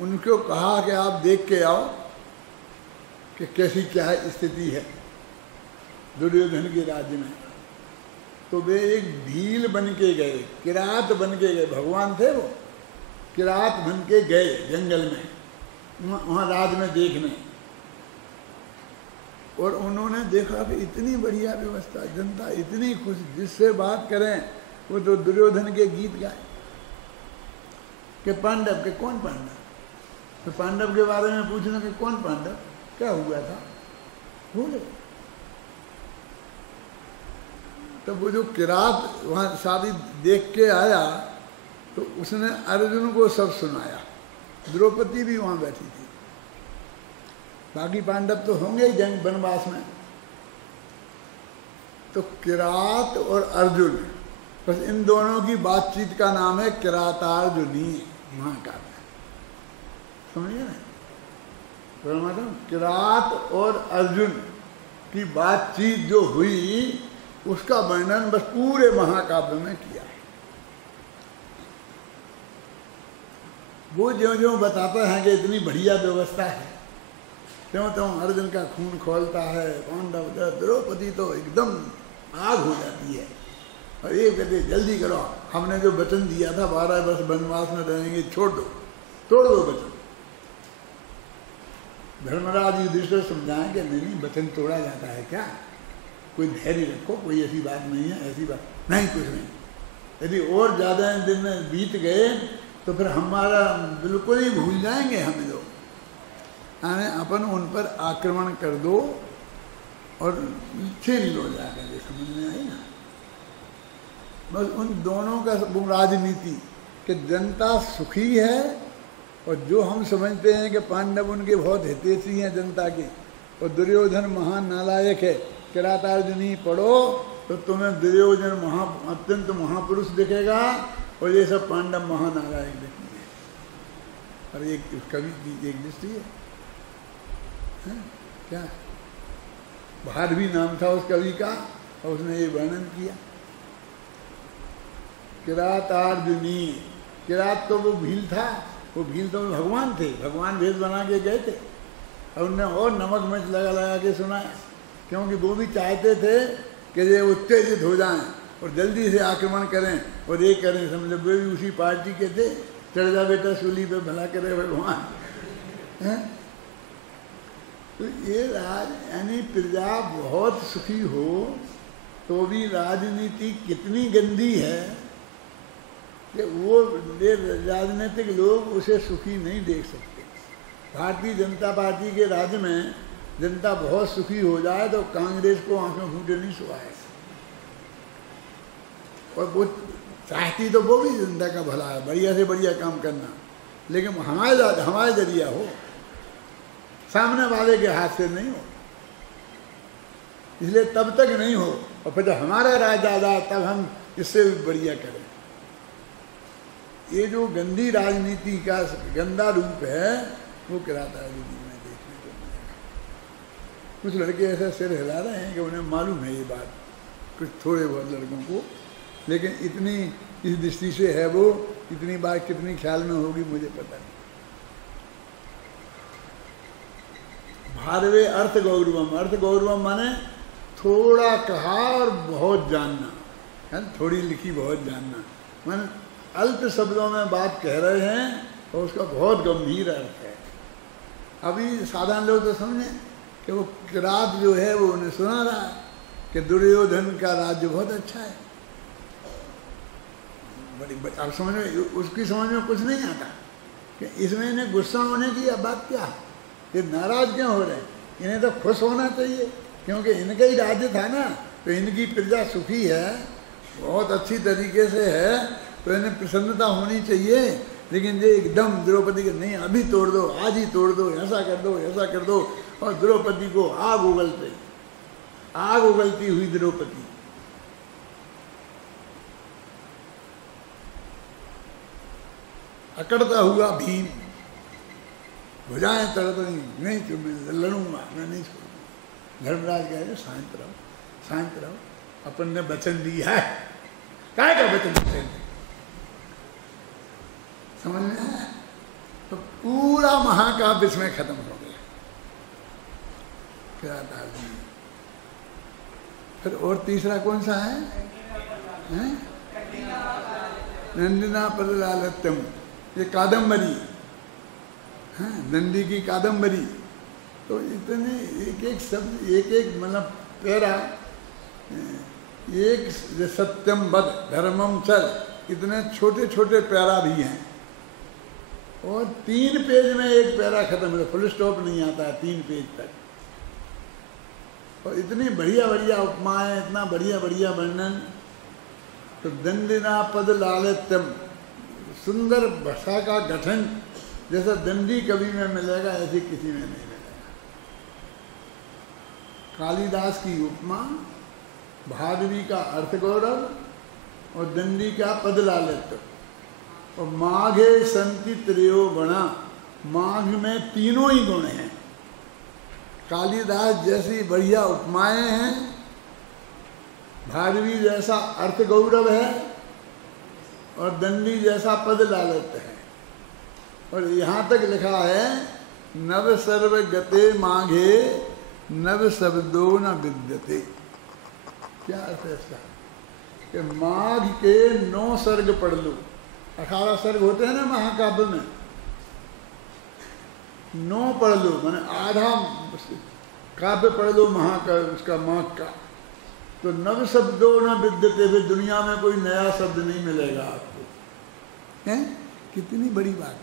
उनको कहा कि आप देख के आओ कि कैसी क्या स्थिति है दुर्योधन के राज्य में। तो वे एक भील बन के गए, किरात बन के गए, भगवान थे वो, किरात बन के गए जंगल में, वहाँ राज में देखने। और उन्होंने देखा कि इतनी बढ़िया व्यवस्था, जनता इतनी खुश, जिससे बात करें वो तो दुर्योधन के गीत गाए कि पांडव के कौन पांडव, तो पांडव के बारे में पूछना कि कौन पांडव, क्या हुआ था, भूले। तो वो जो किरात वहाँ शादी देख के आया तो उसने अर्जुन को सब सुनाया। द्रौपदी भी वहाँ बैठी थी, बाकी पांडव तो होंगे ही जंग वनवास में। तो किरात और अर्जुन, बस इन दोनों की बातचीत का नाम है किरातार्जुनी महाकाव्य। समझिए ना, किरात और अर्जुन की बातचीत जो हुई उसका वर्णन बस पूरे महाकाव्य में किया है। वो ज्यों ज्यों बताते हैं कि इतनी बढ़िया व्यवस्था है, त्यों त्यों अर्जुन का खून खोलता है, पांडव, द्रौपदी तो एकदम आग हो जाती है। और ये कहते जल्दी करो, हमने जो वचन दिया था 12 वर्ष वनवास में रहेंगे, छोड़ दो, तोड़ दो वचन। धर्मराज युधिष्ठिर समझाएं कि नहीं वचन तोड़ा जाता है क्या, कोई धैर्य रखो, कोई ऐसी बात नहीं है, ऐसी बात नहीं, कुछ नहीं। यदि और ज़्यादा दिन बीत गए तो फिर हमारा बिल्कुल ही भूल जाएंगे हमें लोग। अपन उन पर आक्रमण कर दो और छीन लो जाकर, समझ में आई ना। बस उन दोनों का वो राजनीति कि जनता सुखी है, और जो हम समझते हैं कि पांडव उनके बहुत हितैषी हैं जनता के, और दुर्योधन महान नालायक है। किरातार्जुनी पढ़ो तो तुम्हें दुर्योधन अत्यंत महापुरुष दिखेगा, और ये सब पांडव महानालायक दिखेंगे। और एक कवि की एक दृष्टि है क्या, भारवी नाम था उस कवि का, और उसने ये वर्णन किया किरातार्जुनी। किरात तो वो भील था, वो भील तो भगवान थे, भगवान भेष बना के गए थे, और उनने और नमक मिर्च लगा लगा के सुनाया, क्योंकि वो भी चाहते थे कि ये उत्तेजित हो जाएं और जल्दी से आक्रमण करें और ये करें। समझो वे भी उसी पार्टी के थे, चढ़ जा बेटा सूली पे, भला करे भगवान हैं। तो ये यानी प्रजा बहुत सुखी हो तो भी राजनीति कितनी गंदी है कि वो राजनीतिक लोग उसे सुखी नहीं देख सकते। भारतीय जनता पार्टी के राज्य में जनता बहुत सुखी हो जाए तो कांग्रेस को आंखों फूटे नहीं सुहाए। और वो चाहती तो वो भी जनता का भला है, बढ़िया से बढ़िया काम करना, लेकिन हमारे जरिया हो, सामने वाले के हाथ से नहीं हो। इसलिए तब तक नहीं हो, और फिर जब हमारा राज आ जाए तब हम इससे भी बढ़िया करें। ये जो गंदी राजनीति का गंदा रूप है वो किरातार्जुनी में देखने को मिलेगा। कुछ लड़के ऐसा सिर हिला रहे हैं कि उन्हें मालूम है ये बात, कुछ थोड़े बहुत लड़कों को, लेकिन इतनी इस दृष्टि से है वो, इतनी बात कितनी ख्याल में होगी मुझे पता नहीं। भारवे अर्थ गौरवम, अर्थ गौरवम माने थोड़ा कहा और बहुत जानना है, थोड़ी लिखी बहुत जानना, माने अल्प शब्दों में बात कह रहे हैं और उसका बहुत गंभीर अर्थ है। अभी साधारण लोग तो समझें कि वो किरात जो है वो उन्हें सुना रहा है कि दुर्योधन का राज्य बहुत अच्छा है, बड़ी अब समझ में, उसकी समझ में कुछ नहीं आता कि इसमें इन्हें गुस्सा होने की अब बात क्या है, ये नाराज क्यों हो रहे हैं। इन्हें तो खुश होना चाहिए क्योंकि इनका ही राज्य था ना, तो इनकी प्रजा सुखी है, बहुत अच्छी तरीके से है, तो इन्हें प्रसन्नता होनी चाहिए। लेकिन ये एकदम द्रौपदी के नहीं, अभी तोड़ दो, आज ही तोड़ दो, ऐसा कर दो, ऐसा कर दो, और द्रौपदी को आग उगलती हुई द्रौपदी। अकड़ता हुआ भीम, भुजाएं तड़प रही, नहीं तो मैं लड़ूंगा, मैं नहीं छोड़ूंगा। धर्मराज कह रहे शांत रहो, शांत रहो, अपन ने वचन दिया है। काय का वचन दिया? समझ में आया? तो पूरा महाकाव्य इसमें खत्म हो गया। क्या फिर और तीसरा कौन सा है? नंदिना पदलालत्यम, ये कादम्बरी, नंदी की कादम्बरी। तो इतने एक एक शब्द, एक एक मतलब पैरा, एक सत्यम वद धर्मम चल, इतने छोटे छोटे पैरा भी हैं। और 3 पेज में एक पैरा खत्म है, फुल स्टॉप नहीं आता है 3 पेज तक। और इतनी बढ़िया बढ़िया उपमाएं, इतना बढ़िया बढ़िया वर्णन। तो दंडिना पद लालित्यम, सुंदर भाषा का गठन जैसा दंडी कवि में मिलेगा ऐसे किसी में नहीं मिलेगा। कालिदास की उपमा, भागवी का अर्थ गौरव और दंडी का पद लालित्य। और माघे संति त्रयो गुणा, माघ में तीनों ही गुण हैं। कालिदास जैसी बढ़िया उपमाएं हैं, भागवी जैसा अर्थ गौरव है और दंडी जैसा पद लालित्य है। और यहाँ तक लिखा है नव सर्व गते माघे नव शब्दो न विद्यते। क्या अर्थ है इसका? कि माघ के 9 सर्ग पढ़ लो। 18 सर्ग होते हैं ना महाकाव्य में, 9 पढ़ लो, माने आधा काव्य पढ़ लो महाकाव्य उसका, माघ का। तो नव शब्दों न विद्यते, भी दुनिया में कोई नया शब्द नहीं मिलेगा आपको। हैं? कितनी बड़ी बात।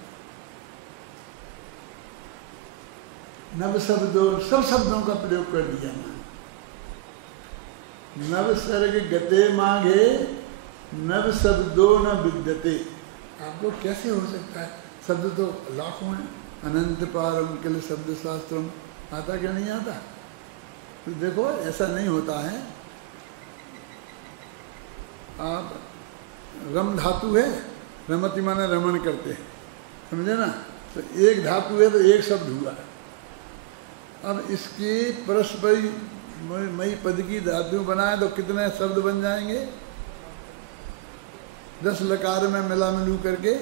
नव शब्दों, सब शब्दों का प्रयोग कर दिया ना। नव सर्ग गते माघे नव शब्दों न विद्यते। आपको कैसे हो सकता है? शब्द तो लाखों हैं। अनंत पारम किल शब्द शास्त्रम, आता क्या नहीं आता? तो देखो ऐसा नहीं होता है। आप रम धातु है, रमति माने रमण करते हैं, समझे ना? तो एक धातु है तो एक शब्द हुआ। अब इसकी परस्परी मई पद की धातु बनाए तो कितने शब्द बन जाएंगे? 10 लकार में मिला मिलू करके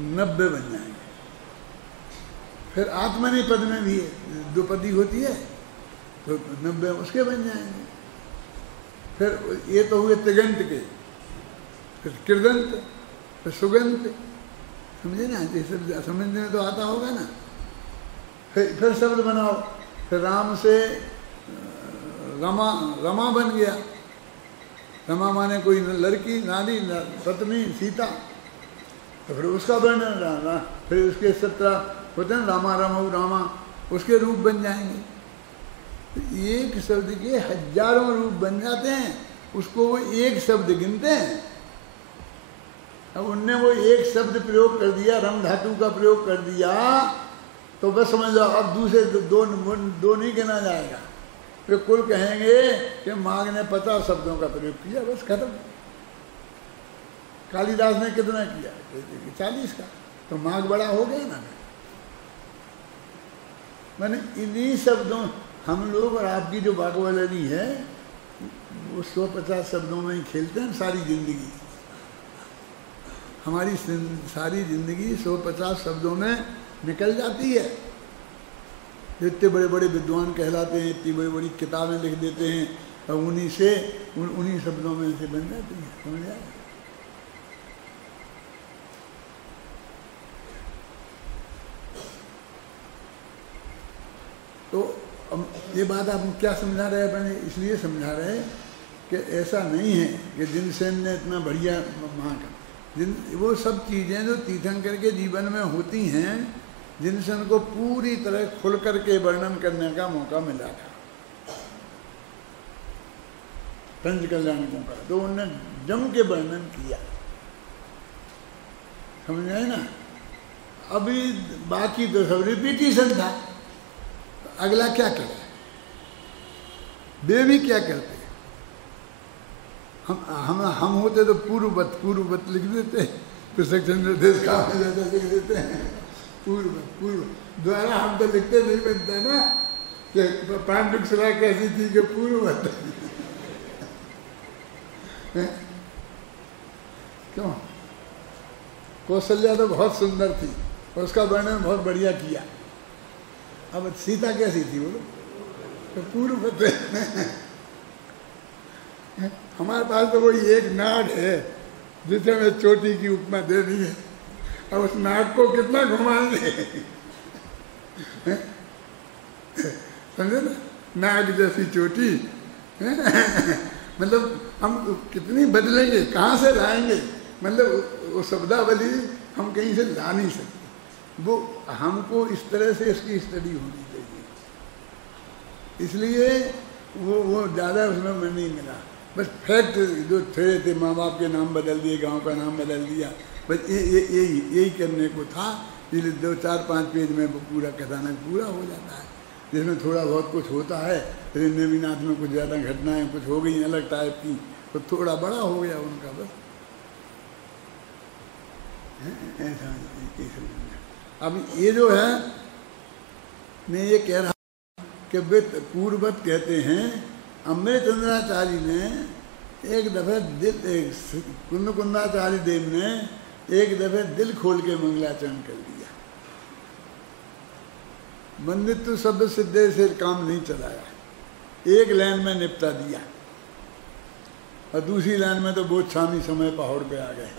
90 बन जाएंगे। फिर आत्मनि पद में भी 2 पदी होती है तो 90 उसके बन जाएंगे। फिर ये तो हुए तिगंत के, फिर कृदंत, फिर सुगंत, समझे ना? जैसे समझने में तो आता होगा ना। फिर शब्द बनाओ। फिर राम से रमा, रमा बन गया। रमा माने कोई लड़की, नारी, पत्नी, सीता। तो फिर उसका वर्णन रामा, फिर उसके 17 होते हैं रामा रमऊ रामा, उसके रूप बन जाएंगे। तो एक शब्द के हजारों रूप बन जाते हैं, उसको वो एक शब्द गिनते हैं। अब उनने वो एक शब्द प्रयोग कर दिया, रम धातु का प्रयोग कर दिया, तो बस समझ लो अब दूसरे दो नहीं गिना जाएगा। वे कुल कहेंगे कि माघ ने 50 शब्दों का प्रयोग किया, बस खत्म। कालिदास ने कितना किया? 40 का। तो माघ बड़ा हो गया ना। मैंने इन्हीं शब्दों, हम लोग और आपकी जो बागवानी है वो 150 शब्दों में ही खेलते हैं सारी जिंदगी। हमारी सारी जिंदगी 150 शब्दों में निकल जाती है। इतने बड़े बड़े विद्वान कहलाते हैं, इतनी बड़ी बड़ी किताबें लिख देते हैं, और उन्हीं से उन्हीं शब्दों में से बन जाती हैं। समझ आया? तो ये बात आप क्या समझा रहे हैं? अपने इसलिए समझा रहे हैं कि ऐसा नहीं है कि जिनसेन ने इतना बढ़िया महाकाव्य, वो सब चीज़ें जो तीर्थंकर के जीवन में होती हैं, जिनसेन को पूरी तरह खुल करके वर्णन करने का मौका मिला था पंच कल्याणकों का, तो उन्होंने जम के वर्णन किया। समझ आए ना? अभी बाकी तो सब रिपीटिशन था। अगला क्या करे, वे भी क्या करते। हम होते तो पूर्ववत लिख देते, तो सेक्शन निर्देश काम में ज्यादा लिख देते हैं पूर्व द्वारा। हम तो लिखते नहीं बनता ना कि पांडुक सलाह कैसी थी कि पूर्ववत क्यों। कौशल्या तो बहुत सुंदर थी और उसका वर्णन बहुत बढ़िया किया। अब सीता कैसी थी बोलो, तो पूर्ववत। हमारे पास तो वही एक नाग है जिसे हमें चोटी की उपमा दे दी है, और उस नाग को कितना घुमाएंगे समझे ना, नाग जैसी चोटी मतलब हम कितनी बदलेंगे, कहाँ से लाएंगे, मतलब वो शब्दावली हम कहीं से ला नहीं सकते। वो हमको इस तरह से इसकी स्टडी होनी चाहिए, इसलिए वो ज़्यादा उसमें मन नहीं मिला। बस फैक्ट जो थे माँ बाप के नाम बदल दिए, गांव का नाम बदल दिया, बस यही करने को था। इसलिए 2-4-5 पेज में वो पूरा कथानक पूरा हो जाता है, जिसमें थोड़ा बहुत कुछ होता है। फिर नेमिनाथ में कुछ ज़्यादा घटनाएं कुछ हो गई अलग टाइप की, तो थोड़ा बड़ा हो गया उनका, बस ऐसा। अब ये जो है, मैं ये कह रहा कि वे पूर्ववत कहते हैं। अमृतचंद्राचार्य ने एक दफे कुंदाचार्य देव ने एक दफे दिल खोल के मंगलाचरण कर दिया। बंदित्व शब्द सिद्धे से काम नहीं चलाया, एक लाइन में निपटा दिया, और दूसरी लाइन में तो बहुत शामी समय पहाड़ पे आ गए,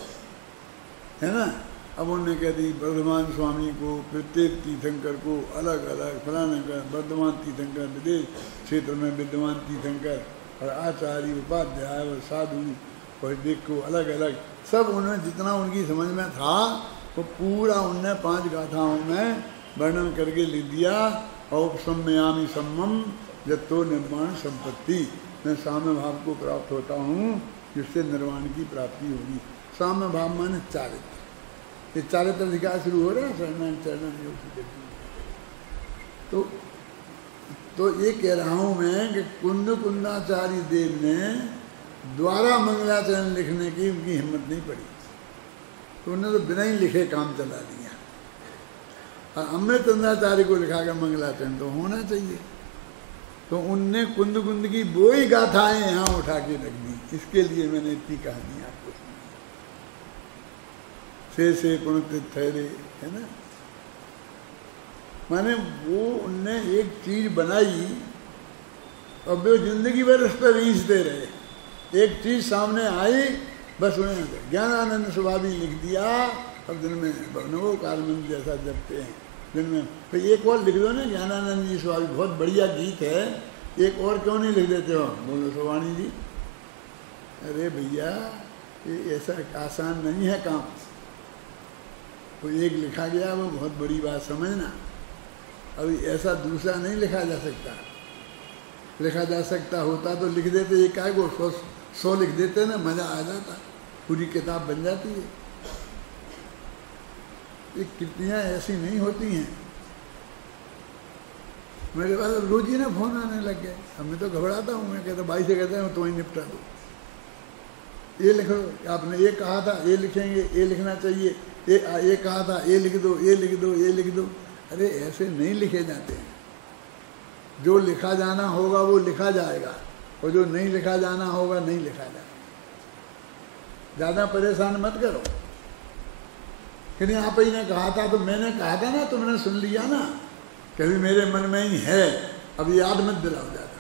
है ना। अब उन्होंने कह दी वर्धमान स्वामी को, प्रत्येक तीर्थंकर को अलग अलग, फलाने का वर्धमान तीर्थंकर विदेश क्षेत्र में विद्यमान तीर्थंकर, और आचार्य उपाध्याय और साधु और देख को अलग अलग सब उन्होंने जितना उनकी समझ में था वो पूरा उनने 5 गाथाओं में वर्णन करके लिख दिया। औपसम्यामि सम्मम जत्तो निर्वाण संपत्ति, मैं साम्य भाव को प्राप्त होता हूँ जिससे निर्वाण की प्राप्ति होगी। साम्य भाव माने चारित्र, ये चारित्र अधिकार शुरू हो रहा है शरणागत चरण योग। तो ये कह रहा हूँ मैं कि कुंदाचार्य देव ने द्वारा मंगलाचरण लिखने की उनकी हिम्मत नहीं पड़ी, तो उन्होंने तो बिना ही लिखे काम चला दिया। और अमृतचंद्राचार्य को लिखा कर मंगलाचरण तो होना चाहिए, तो उनने कुंद की वो ही गाथाएं यहाँ उठा के रख दी। इसके लिए मैंने इतनी कहानी आपको सुनाई। से पुण्य ठहरे, है ना। माने वो उनने एक चीज बनाई और वे जिंदगी भर उस पर रीझते रहे। एक चीज सामने आई, बस उन्हें ज्ञानानंद स्वभावी लिख दिया। अब दिन में नवो कालमंद जैसा जपते हैं दिन में, तो एक और लिख दो ना, ज्ञानानंद जी स्वभावी बहुत बढ़िया गीत है, एक और क्यों नहीं लिख देते हो, बोलो सुवाणी जी। अरे भैया ये ऐसा आसान नहीं है काम, तो एक लिखा गया वो बहुत बड़ी बात समझना। अभी ऐसा दूसरा नहीं लिखा जा सकता, लिखा जा सकता होता तो लिख देते, ये क्या को 100 लिख देते ना, मज़ा आ जाता, पूरी किताब बन जाती है। ये कृतियाँ ऐसी नहीं होती हैं। मेरे पास रोज ही ना फोन आने लग गए, अब मैं तो घबराता हूँ, मैं कहता भाई से कहता हूँ तो ही निपटा दो, ये लिखो, आपने ये कहा था ये लिखेंगे, ये लिखना चाहिए, ये कहा था ये लिख दो, ये लिख दो, ये लिख दो। अरे ऐसे नहीं लिखे जाते हैं, जो लिखा जाना होगा वो लिखा जाएगा, और जो नहीं लिखा जाना होगा नहीं लिखा जाएगा। ज़्यादा परेशान मत करो कि नहीं आप ही ने कहा था, तो मैंने कहा था ना, तुमने सुन लिया ना, कभी मेरे मन में ही है, अब याद मत दिलाओ ज़्यादा।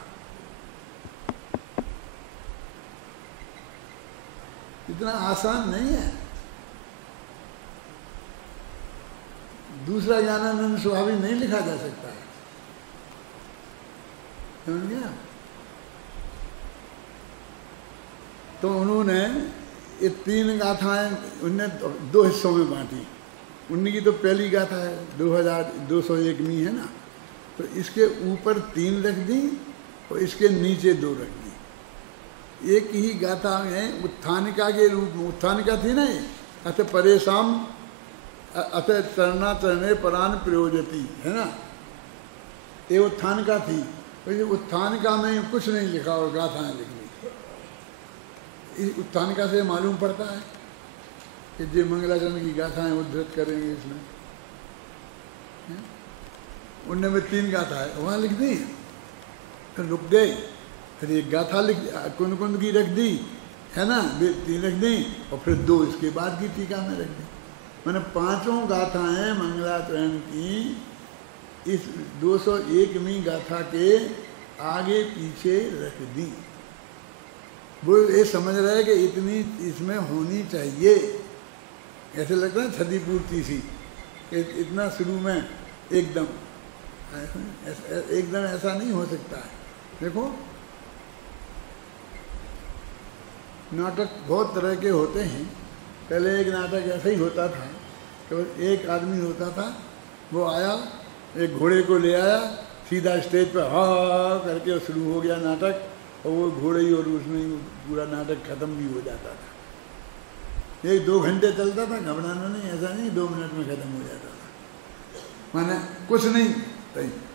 इतना आसान नहीं है। दूसरा ज्ञानानंद स्वभावी नहीं लिखा जा सकता है, समझ गया। तो उन्होंने ये 3 गाथाएं उनने 2 हिस्सों में बांटी। उनकी तो पहली गाथा है 2201वीं है ना, तो इसके ऊपर 3 रख दी और इसके नीचे 2 रख दी। एक ही गाथा में उत्थानिका के रूप में, उत्थानिका थी ना ये, अथ परेशान अथ चरणाचरणे परान प्रयोजती, है ना। ये उत्थान का थी, तो उत्थान का में कुछ नहीं लिखा और गाथाएं लिखनी। इस उत्थान का से मालूम पड़ता है कि जो मंगलाचरण की गाथाएं उद्धृत करेंगे इसमें, उनमें में 3 गाथा है, वहाँ लिख दी, फिर रुक गए, फिर एक गाथा लिख कुंद कुंद की रख दी, है ना, 3 रख दी, और फिर 2 इसके बाद की टीका में रख दी। मैंने 5 गाथाएं मंगलाचरण की इस 201वीं गाथा के आगे पीछे रख दी। वो ये समझ रहे कि इतनी इसमें होनी चाहिए, ऐसे लगता है क्षतिपूर्ति सी, इतना शुरू में एकदम ऐसा नहीं हो सकता है। देखो नाटक बहुत तरह के होते हैं। पहले एक नाटक ऐसा ही होता था, केवल एक आदमी होता था, वो आया, एक घोड़े को ले आया, सीधा स्टेज पर हा करके शुरू हो गया नाटक, और वो घोड़े ही और उसमें पूरा नाटक खत्म भी हो जाता था। 1-2 घंटे चलता था, घबराना नहीं, ऐसा नहीं 2 मिनट में खत्म हो जाता था, माने कुछ नहीं।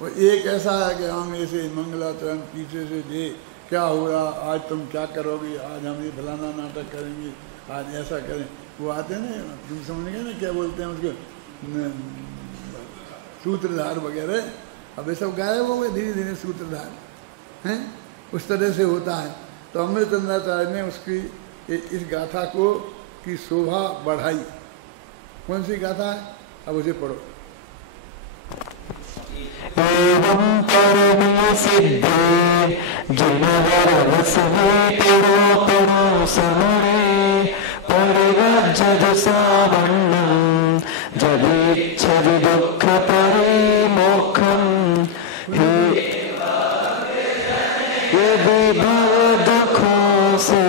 वो एक ऐसा है कि हम ऐसे मंगलाचरण पीछे से दे, क्या हो रहा, आज तुम क्या करोगे, आज हम ये फलाना नाटक करेंगे, आज ऐसा करें। वो आते हैं ना, तुम समझ गए ना क्या बोलते हैं उसको, सूत्रधार वगैरह, अब ये सब गायब हो गए धीरे धीरे सूत्रधार हैं, उस तरह से होता है। तो अमृतचंद्राचार्य ने उसकी इस गाथा को की शोभा बढ़ाई। कौन सी गाथा है, अब उसे पढ़ो। एवं परमीय सिद्धे जिनवर रस हेतिरोपणो समरे परिवज्जद सावण्णं जदिच्छदि दुःख परिमोक्षं यदि भव दुःखों से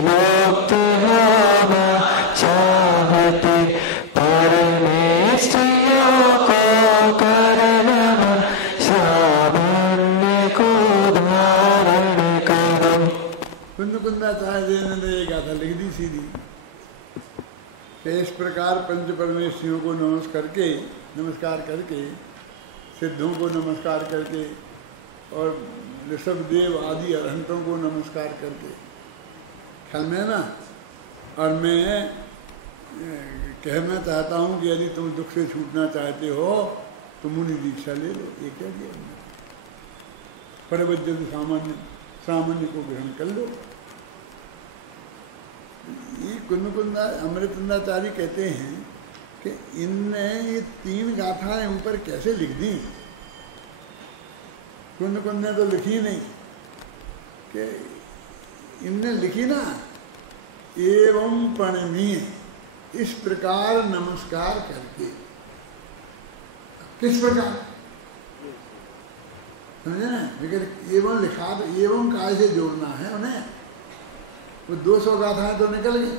मुक्त होना चाहते परमेष्ठियों को करना सामान्य को धारण करो। कुंदाचार्य ने ये गाथा लिख दी सीधी कि इस प्रकार पंच परमेश्वरियों को नमस्कार करके, सिद्धों को नमस्कार करके, और ऋषभदेव आदि अरहंतों को नमस्कार करके, ख्याल में ना। और मैं कहना चाहता हूँ कि यदि तुम दुख से छूटना चाहते हो तो मुनि दीक्षा ले लो। ये क्या दिया हमने, परवज्जन सामान्य को ग्रहण कर लो। ये कुंदा अमृतचंद्राचार्य कहते हैं कि इनने ये 3 गाथाएं ऊपर कैसे लिख दी। कुंद ने तो लिखी नहीं, कि इनने लिखी ना, एवं प्रणमीय, इस प्रकार नमस्कार करके। किस प्रकार समझे ना, लेकिन एवं लिखा तो एवं काय से जोड़ना है उन्हें। वो 200 गाथाएं तो निकल गई,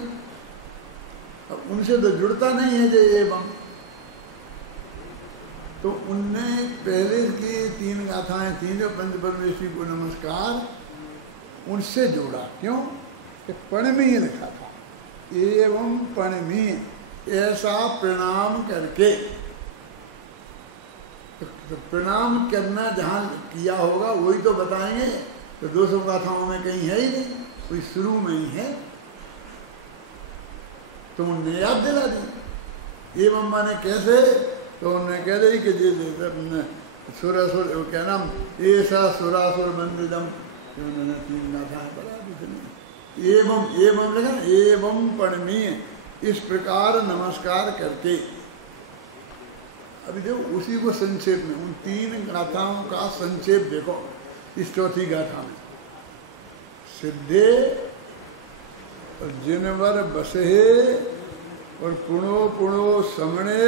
अब उनसे तो जुड़ता नहीं है जो एवं। तो उनने पहले की 3 गाथाएं थी जो पंच परमेश्वरी को नमस्कार, उनसे जोड़ा। क्यों कि प्रणमीय लिखा था, एवं प्रणमीय, ऐसा प्रणाम करके। तो प्रणाम करना जहाँ किया होगा वही तो बताएंगे। तो 200 गाथाओं में कहीं है ही नहीं, कोई शुरू में ही है, तो उनने याद दिला दी। एवं माने कैसे, तो उन्होंने कह दी कि सुरासुर क्या नाम, ऐसा सुरासुर मंदिरम, उन्होंने 3 गाथाएं बता दी। एवं लगा, एवं प्रणमीय, इस प्रकार नमस्कार करके। अभी देखो उसी को संक्षेप में, उन 3 गाथाओं का संक्षेप देखो इस चौथी गाथा में। सिद्धे और जिनवर बसहे और पुणो पुणो समणे,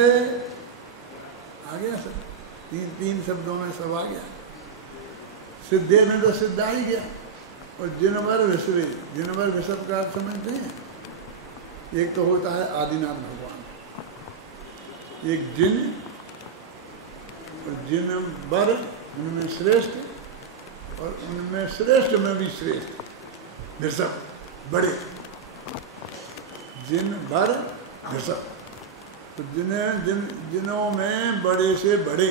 आ गया सब, 3 शब्दों में सब आ गया। सिद्धे में तो सिद्ध आ ही गया। और जिनवर विश्वे, जिनवर विश्व का अर्थ समझते हैं, एक तो होता है आदिनाथ भगवान, एक जिन और जिनवर, उनमें श्रेष्ठ, और उनमें श्रेष्ठ में भी श्रेष्ठ ऋषभ, बड़े जिनवर ऋषभ। तो जिनों में बड़े से बड़े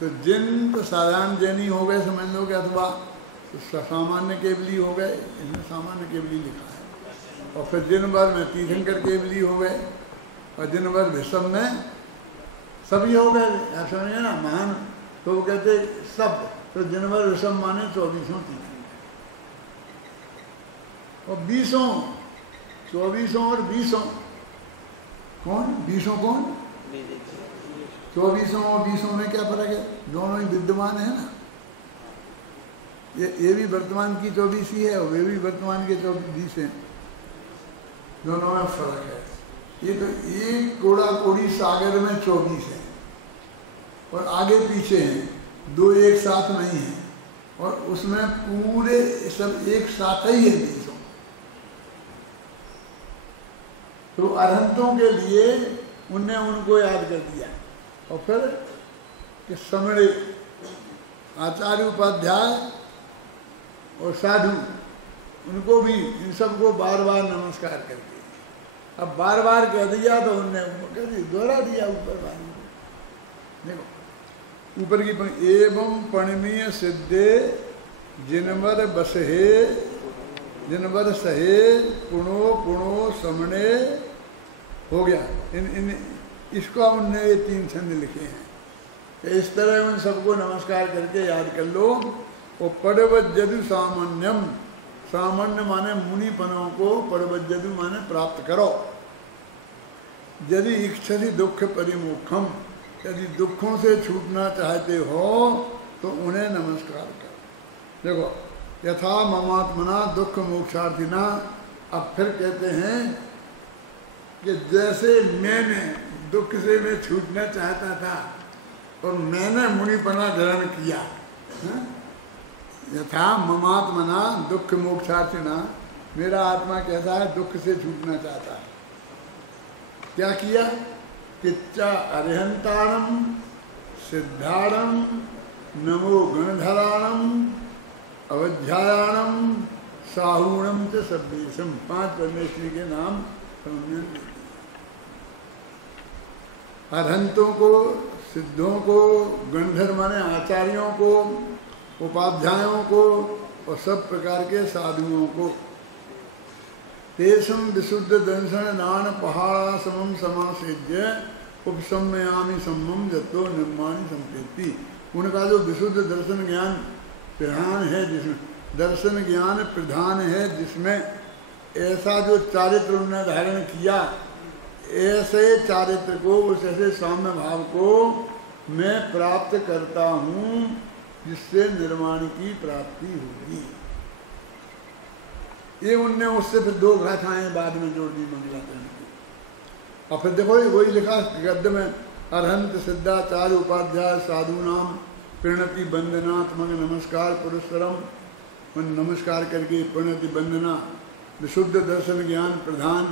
तो जिन तो साधारण जैनी हो गए समझ लो कि, अथवा सामान्य केवली हो गए, इसमें सामान्य केवली लिखा है। और फिर जिन भर में तीर्थंकर केवली हो गए, और जिन भर विषम में सभी हो गए। आप समझे ना, महान तो वो कहते सब, तो जिन भर विषम माने 24 तीर्थंकर और 20, 24 और 20 कौन, 20 कौन, 24 और 20 में क्या फर्क है? दोनों ही विद्यमान है ना। ये भी वर्तमान की 24 ही है और वे भी वर्तमान के 20 हैं, दोनों में फर्क है। ये तो एक कोड़ा कोड़ी सागर में 24 है और आगे पीछे हैं, दो एक साथ नहीं है, और उसमें पूरे सब एक साथ ही है 20। तो अरहंतों के लिए उनने उनको याद कर दिया। और फिर कि समणे आचार्य उपाध्याय और साधु, उनको भी इन सबको बार बार नमस्कार कर दिया। अब बार बार कह दिया तो उनने दोहरा दिया ऊपर बार। देखो ऊपर की पंक्ति, एवं पणमीय सिद्धे जिनवर बसहे जिनवर सहे पुणो पुणो समणे हो गया। इन इसको उनने ये 3 छंद लिखे हैं। इस तरह उन सबको नमस्कार करके याद कर लो। और पड़वज्जदु सामान्यम, सामान्य माने मुनिपनों को, पड़वज्जदु माने प्राप्त करो। यदि इच्छति दुख परिमुखम, यदि दुखों से छूटना चाहते हो तो उन्हें नमस्कार करो। देखो यथा ममात्मना दुख मोक्षार्थिना। अब फिर कहते हैं कि जैसे मैंने दुख से मैं छूटना चाहता था और मैंने मुनिपना ग्रहण किया, यथा ममात्मना दुख मोक्षार्थिना, मेरा आत्मा कैसा है, दुख से छूटना चाहता है। क्या किया? किच्चा अरिहंताणम सिद्धाणम नमो गणधराणम अवध्यायाणम साहूणम च सब्बेशम। 5 परमेश्वरी के नाम समझ। अरहंतों को, सिद्धों को, गणधर माने आचार्यों को, उपाध्यायों को और सब प्रकार के साधुओं को। तेषम विशुद्ध दर्शन नान पहाड़ा समम समासेज्य उपसमयामी सम्मम जतो निर्माणी संप्रीति। उनका जो विशुद्ध दर्शन ज्ञान प्रधान है, जिसमें दर्शन ज्ञान प्रधान है, जिसमें ऐसा जो चारित्र उन्होंने धारण किया, ऐसे चारित्र को, उस ऐसे साम्य भाव को मैं प्राप्त करता हूँ जिससे निर्माण की प्राप्ति होगी। ये उनने उससे फिर 2 गाथाएं बाद में जोड़ दी मंगलाचरण की। और फिर देखो वही लिखा गद्य में, अरहंत सिद्धाचार्य उपाध्याय साधु नाम प्रणति वंदनात्मक नमस्कार पुरस्सरम। नमस्कार करके प्रणति वंदना, विशुद्ध दर्शन ज्ञान प्रधान,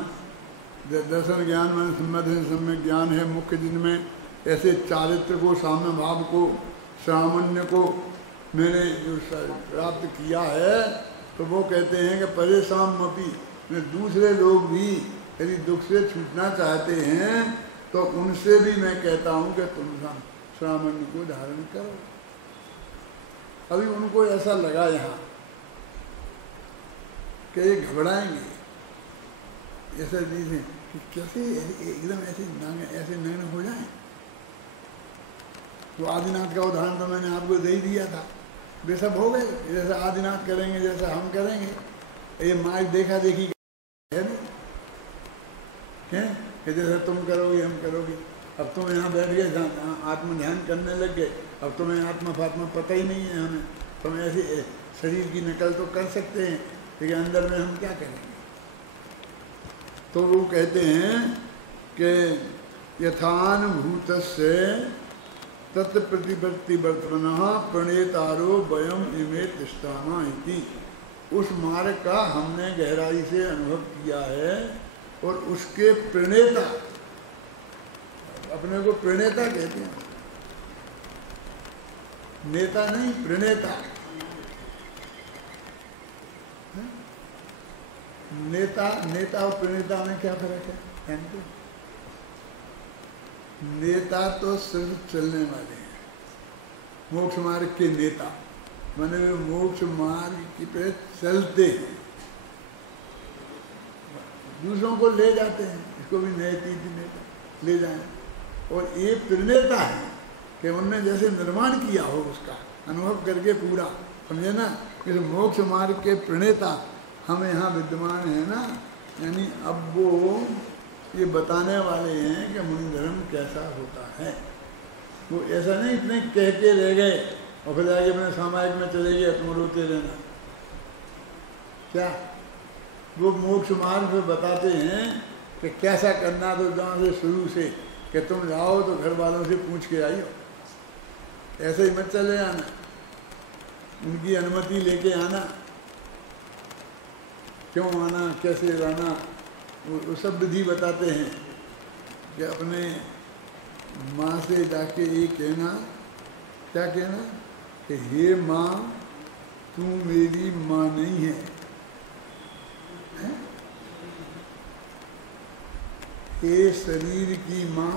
दर्शन ज्ञान में सम्यक ज्ञान है मुख्य, जिनमें ऐसे चारित्र को, साम्य भाव को, सामान्य को मैंने जो प्राप्त किया है। तो वो कहते हैं कि परेशान मपी, में दूसरे लोग भी यदि दुख से छूटना चाहते हैं तो उनसे भी मैं कहता हूँ कि तुम सामान्य को धारण करो। अभी उनको ऐसा लगा यहाँ कि ये घबराएंगे, ऐसा चीज़ें कि कैसे एकदम ऐसे नग्न हो जाएं। तो आदिनाथ का उदाहरण तो मैंने आपको दे ही दिया था। वे सब हो गए जैसे आदिनाथ करेंगे, जैसे हम करेंगे। ये माइक देखा देखी है नहीं क्या कि जैसे तुम करोगे हम करोगे। अब तुम यहाँ बैठ गए आत्म ध्यान करने लग गए, अब तुम्हें आत्मा फात्मा पता ही नहीं है हमें। तुम ऐसे शरीर की नकल तो कर सकते हैं, लेकिन अंदर में हम क्या करेंगे। तो वो कहते हैं कि यथानुभूतस्य तत्प्रतिपत्ति वर्तमनः प्रणेतारो वयम इमे तिष्ठामा इति। उस मार्ग का हमने गहराई से अनुभव किया है और उसके प्रणेता, अपने को प्रणेता कहते हैं, नेता नहीं प्रणेता। नेता और प्रणेता में क्या फर्क है? नेता तो सिर्फ चलने वाले हैं, मोक्ष मार्ग के नेता, माने वे मोक्ष मार्ग पे चलते हैं, दूसरों को ले जाते हैं, इसको भी नए तीन नेता ले जाएं। और ये प्रणेता है कि उनने जैसे निर्माण किया हो उसका अनुभव करके पूरा, समझे ना। इस मोक्ष मार्ग के प्रणेता हम यहाँ विद्यमान है ना, यानी अब वो ये बताने वाले हैं कि मुनि धर्म कैसा होता है। वो ऐसा नहीं इतने कह के रह गए और फिर आगे अपने सामायिक में चले गए, तुम रोते रहना। क्या वो मोक्ष मार्ग में बताते हैं कि कैसा करना, तो जहाँ से शुरू से कि तुम जाओ तो घर वालों से पूछ के आई हो, ऐसे ही मत चले आना, उनकी अनुमति लेके आना, क्यों आना, कैसे रहना, वो सब विधि बताते हैं कि अपने माँ से जाके ये कहना, क्या कहना कि हे माँ तू मेरी माँ नहीं है, हे शरीर की माँ,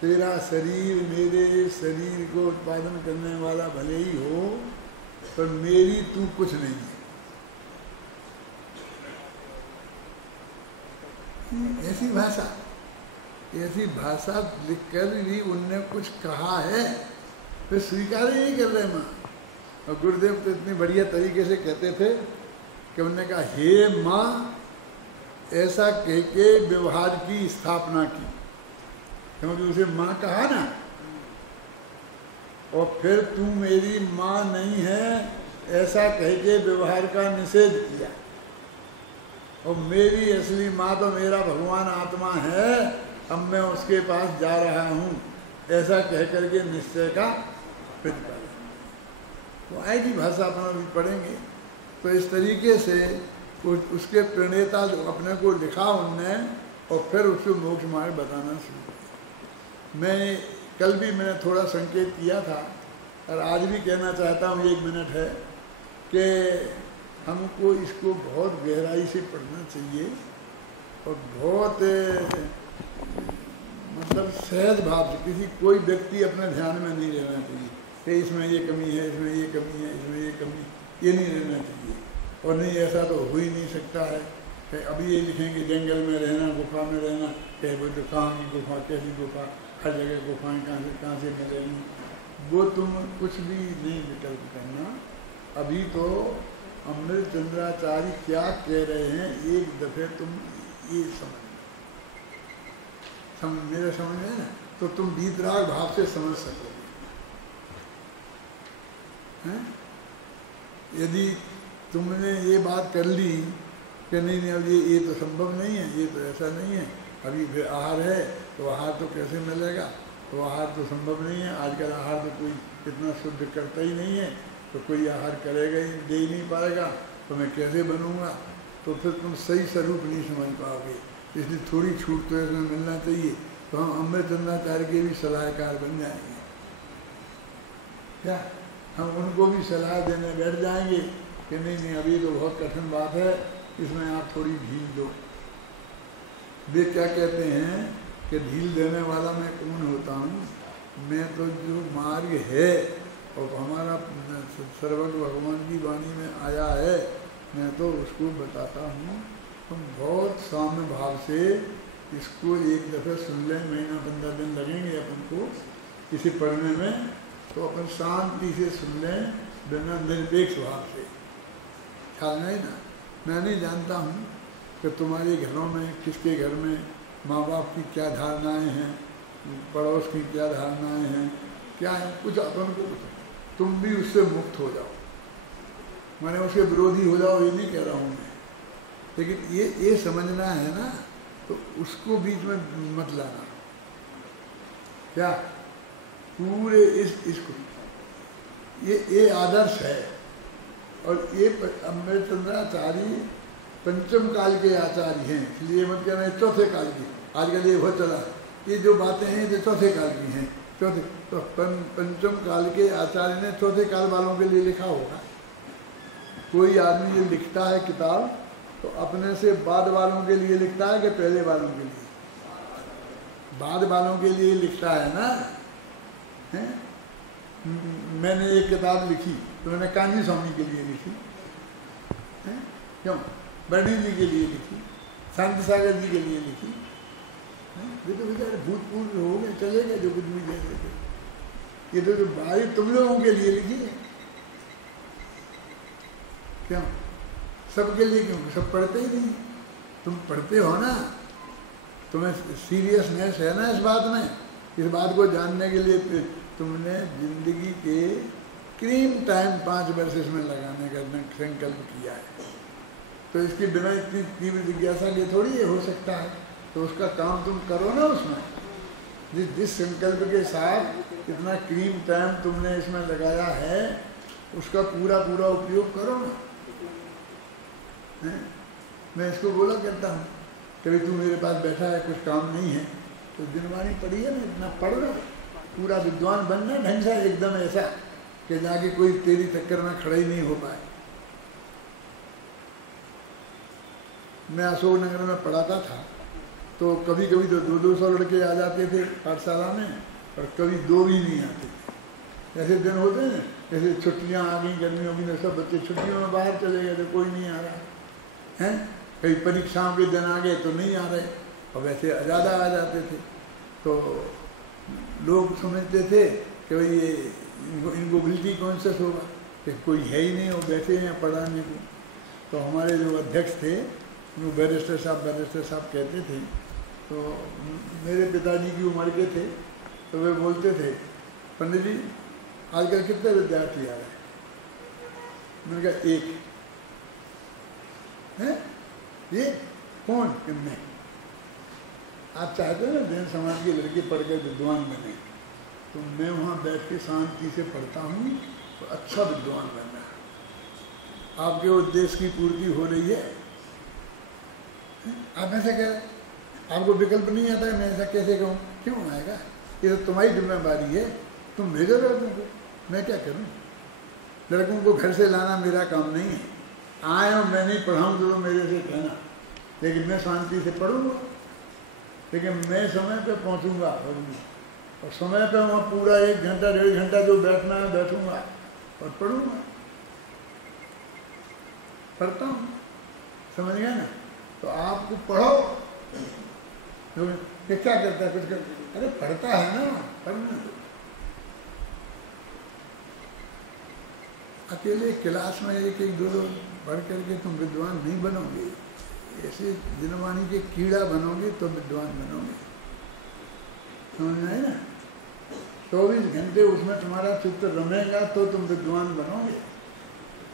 तेरा शरीर मेरे शरीर को उत्पादन करने वाला भले ही हो, पर मेरी तू कुछ नहीं है। ऐसी भाषा लिखकर भी उनने कुछ कहा है, फिर स्वीकार ही नहीं कर रहे माँ। और गुरुदेव तो इतनी बढ़िया तरीके से कहते थे कि उन्होंने कहा हे माँ, ऐसा कह के व्यवहार की स्थापना की, क्योंकि उसे माँ कहा ना, और फिर तू मेरी माँ नहीं है ऐसा कह के व्यवहार का निषेध किया, और मेरी असली माँ तो मेरा भगवान आत्मा है, अब मैं उसके पास जा रहा हूँ, ऐसा कह करके निश्चय का प्रतिपादन। तो आएगी भाषा अपना भी पढ़ेंगे। तो इस तरीके से उसके प्रणेता जो अपने को लिखा उनने, और फिर उसको मोक्ष मार्ग बताना शुरू किया। मैं कल भी मैंने थोड़ा संकेत किया था और आज भी कहना चाहता हूँ, 1 मिनट है, कि हमको इसको बहुत गहराई से पढ़ना चाहिए और बहुत मतलब सहज भाव से, किसी कोई व्यक्ति अपने ध्यान में नहीं रहना चाहिए कि इसमें ये कमी है, इसमें ये कमी है, इसमें ये कमी, ये नहीं रहना चाहिए। और नहीं ऐसा तो हो ही नहीं सकता है कि अभी ये लिखेंगे जंगल में रहना, गुफा में रहना, कहे वो तो कहाँ की गुफा, कैसी गुफा, हर जगह गुफाएँ कहाँ से मिलेंगी, वो तुम कुछ भी नहीं विकल्प करना। अभी तो अमृत चंद्राचार्य क्या कह रहे हैं, एक दफे तुम ये समझ मेरे समझ में ना, तो तुम वीतराग भाव से समझ सकोगे। यदि तुमने ये बात कर ली कि नहीं अब ये तो संभव नहीं है, ये तो ऐसा नहीं है, अभी फिर आहार है तो आहार तो कैसे मिलेगा, तो आहार तो संभव नहीं है, आजकल आहार तो कोई इतना शुद्ध करता ही नहीं है, तो कोई आहार करेगा ही, दे ही नहीं पाएगा, तो मैं कैसे बनूंगा, तो फिर तुम सही स्वरूप नहीं समझ पाओगे। इसलिए थोड़ी छूट तो इसमें मिलना चाहिए। तो हम अमृत चंद्राचार्य के भी सलाहकार बन जाएंगे, क्या हम उनको भी सलाह देने बैठ जाएंगे कि नहीं अभी तो बहुत कठिन बात है, इसमें आप थोड़ी ढील दो। वे क्या कहते हैं कि ढील देने वाला मैं कौन होता हूँ, मैं तो जो मार्ग है और हमारा सर्वज्ञ भगवान की वाणी में आया है, मैं तो उसको बताता हूँ। तुम बहुत साम्य भाव से इसको एक दफ़े सुन लें, महीना 15 दिन लगेंगे अपन को इसे पढ़ने में, तो अपन शांति से सुन लें, बिना निरपेक्ष भाव से। ख्याल नहीं ना, मैं नहीं जानता हूँ कि तुम्हारे घरों में, किसके घर में माँ बाप की क्या धारणाएं हैं, पड़ोस की क्या धारणाएं हैं, क्या है, कुछ अपन को तुम भी उससे मुक्त हो जाओ, मैंने उसके विरोधी हो जाओ ये नहीं कह रहा हूँ मैं, लेकिन ये समझना है ना, तो उसको बीच में मत लाना। क्या पूरे इसको ये आदर्श है। और ये अमृत चंद्राचार्य पंचम काल के आचार्य हैं, इसलिए मत कहना है चौथे काल की। आजकल ये बहुत चला, ये जो बातें हैं ये चौथे काल की हैं। चौथे तो पंचम काल के आचार्य ने चौथे काल वालों के लिए लिखा होगा। कोई आदमी ये लिखता है किताब तो अपने से बाद वालों के लिए लिखता है कि पहले वालों के लिए? बाद वालों के लिए लिखता है ना, हैं? मैंने एक किताब लिखी तो मैंने कांजी स्वामी के लिए लिखी हैं? क्यों? बर्णी जी के लिए लिखी, शांति सागर जी के लिए लिखी। ये तो बेचारे भूतपूर्व हो गए, चले गए जो कुछ भी दे देते। ये तो जो भाई तुम लोगों के लिए लिखी है। क्यों? सबके लिए क्यों? सब पढ़ते ही नहीं। तुम पढ़ते हो ना, तुम्हें सीरियसनेस है ना इस बात में। इस बात को जानने के लिए तुमने जिंदगी के क्रीम टाइम 5 वर्ष इसमें लगाने का संकल्प किया है। तो इसके बिना इतनी तीव्र जिज्ञासा के थोड़ी ये हो सकता है। तो उसका काम तुम करो ना उसमें। जिस संकल्प के साथ इतना क्रीम टाइम तुमने इसमें लगाया है, उसका पूरा पूरा उपयोग करो ना। मैं इसको बोला करता हूँ, कभी तू मेरे पास बैठा है, कुछ काम नहीं है, तो दिनवाणी पढ़ी है ना, इतना पढ़ लो, पूरा विद्वान बनना ढंग से, एकदम ऐसा कि जाके कोई तेरी टक्कर में खड़ा ही नहीं हो पाए। मैं अशोक नगर में पढ़ाता था, तो कभी कभी तो 200 लड़के आ जाते थे पाठशाला में, और कभी 2 भी नहीं आते थे। ऐसे दिन होते हैं, जैसे छुट्टियां आ गई गर्मियों की, तो सब बच्चे छुट्टियों में बाहर चले गए, तो कोई नहीं आ रहा है। कहीं परीक्षाओं के दिन आ गए तो नहीं आ रहे, और वैसे ज़्यादा आ जाते थे। तो लोग समझते थे कि भाई ये इनको गिल्टी कॉन्शियस होगा कि कोई है ही नहीं, वो बैठे हैं पढ़ाने को। तो हमारे जो अध्यक्ष थे, उनको बैरिस्टर साहब कहते थे। तो मेरे पिताजी की उम्र के थे, तो वे बोलते थे, पंडित जी आजकल कितने विद्यार्थी आ रहे हैं? मैंने कहा 1 है। ये कौन? मैं। आप चाहते हो ना जैन समाज के लड़के पढ़कर विद्वान बने, तो मैं वहाँ बैठ के शांति से पढ़ता हूँ, तो अच्छा विद्वान बनना है। आपके उद्देश्य की पूर्ति हो रही है। आप ऐसा कह रहे, आपको विकल्प नहीं आता है, मैं ऐसा कैसे कहूँ? क्यों आएगा? ये तो तुम्हारी जिम्मेदारी है, तुम भेजो लड़कों को, मैं क्या करूँ? लड़कों को घर से लाना मेरा काम नहीं है। आए और मैं नहीं पढ़ाऊँ तो मेरे से कहना, लेकिन मैं शांति से पढ़ूँगा, लेकिन मैं समय पे पहुँचूँगा और समय पे वहाँ पूरा 1 घंटा 1.5 घंटा जो बैठना है बैठूँगा और पढ़ूँगा, पढ़ता हूँ। समझ गए ना? तो आपको पढ़ो, ये क्या करता है? कुछ करता, अरे पढ़ता है ना, पढ़ना। अकेले क्लास में 1-2 पढ़ करके तुम विद्वान नहीं बनोगे। ऐसे दिनवाणी के कीड़ा बनोगे तो विद्वान बनोगे। समझ में आए ना? 24 घंटे उसमें तुम्हारा चित्त रमेगा तो तुम विद्वान बनोगे।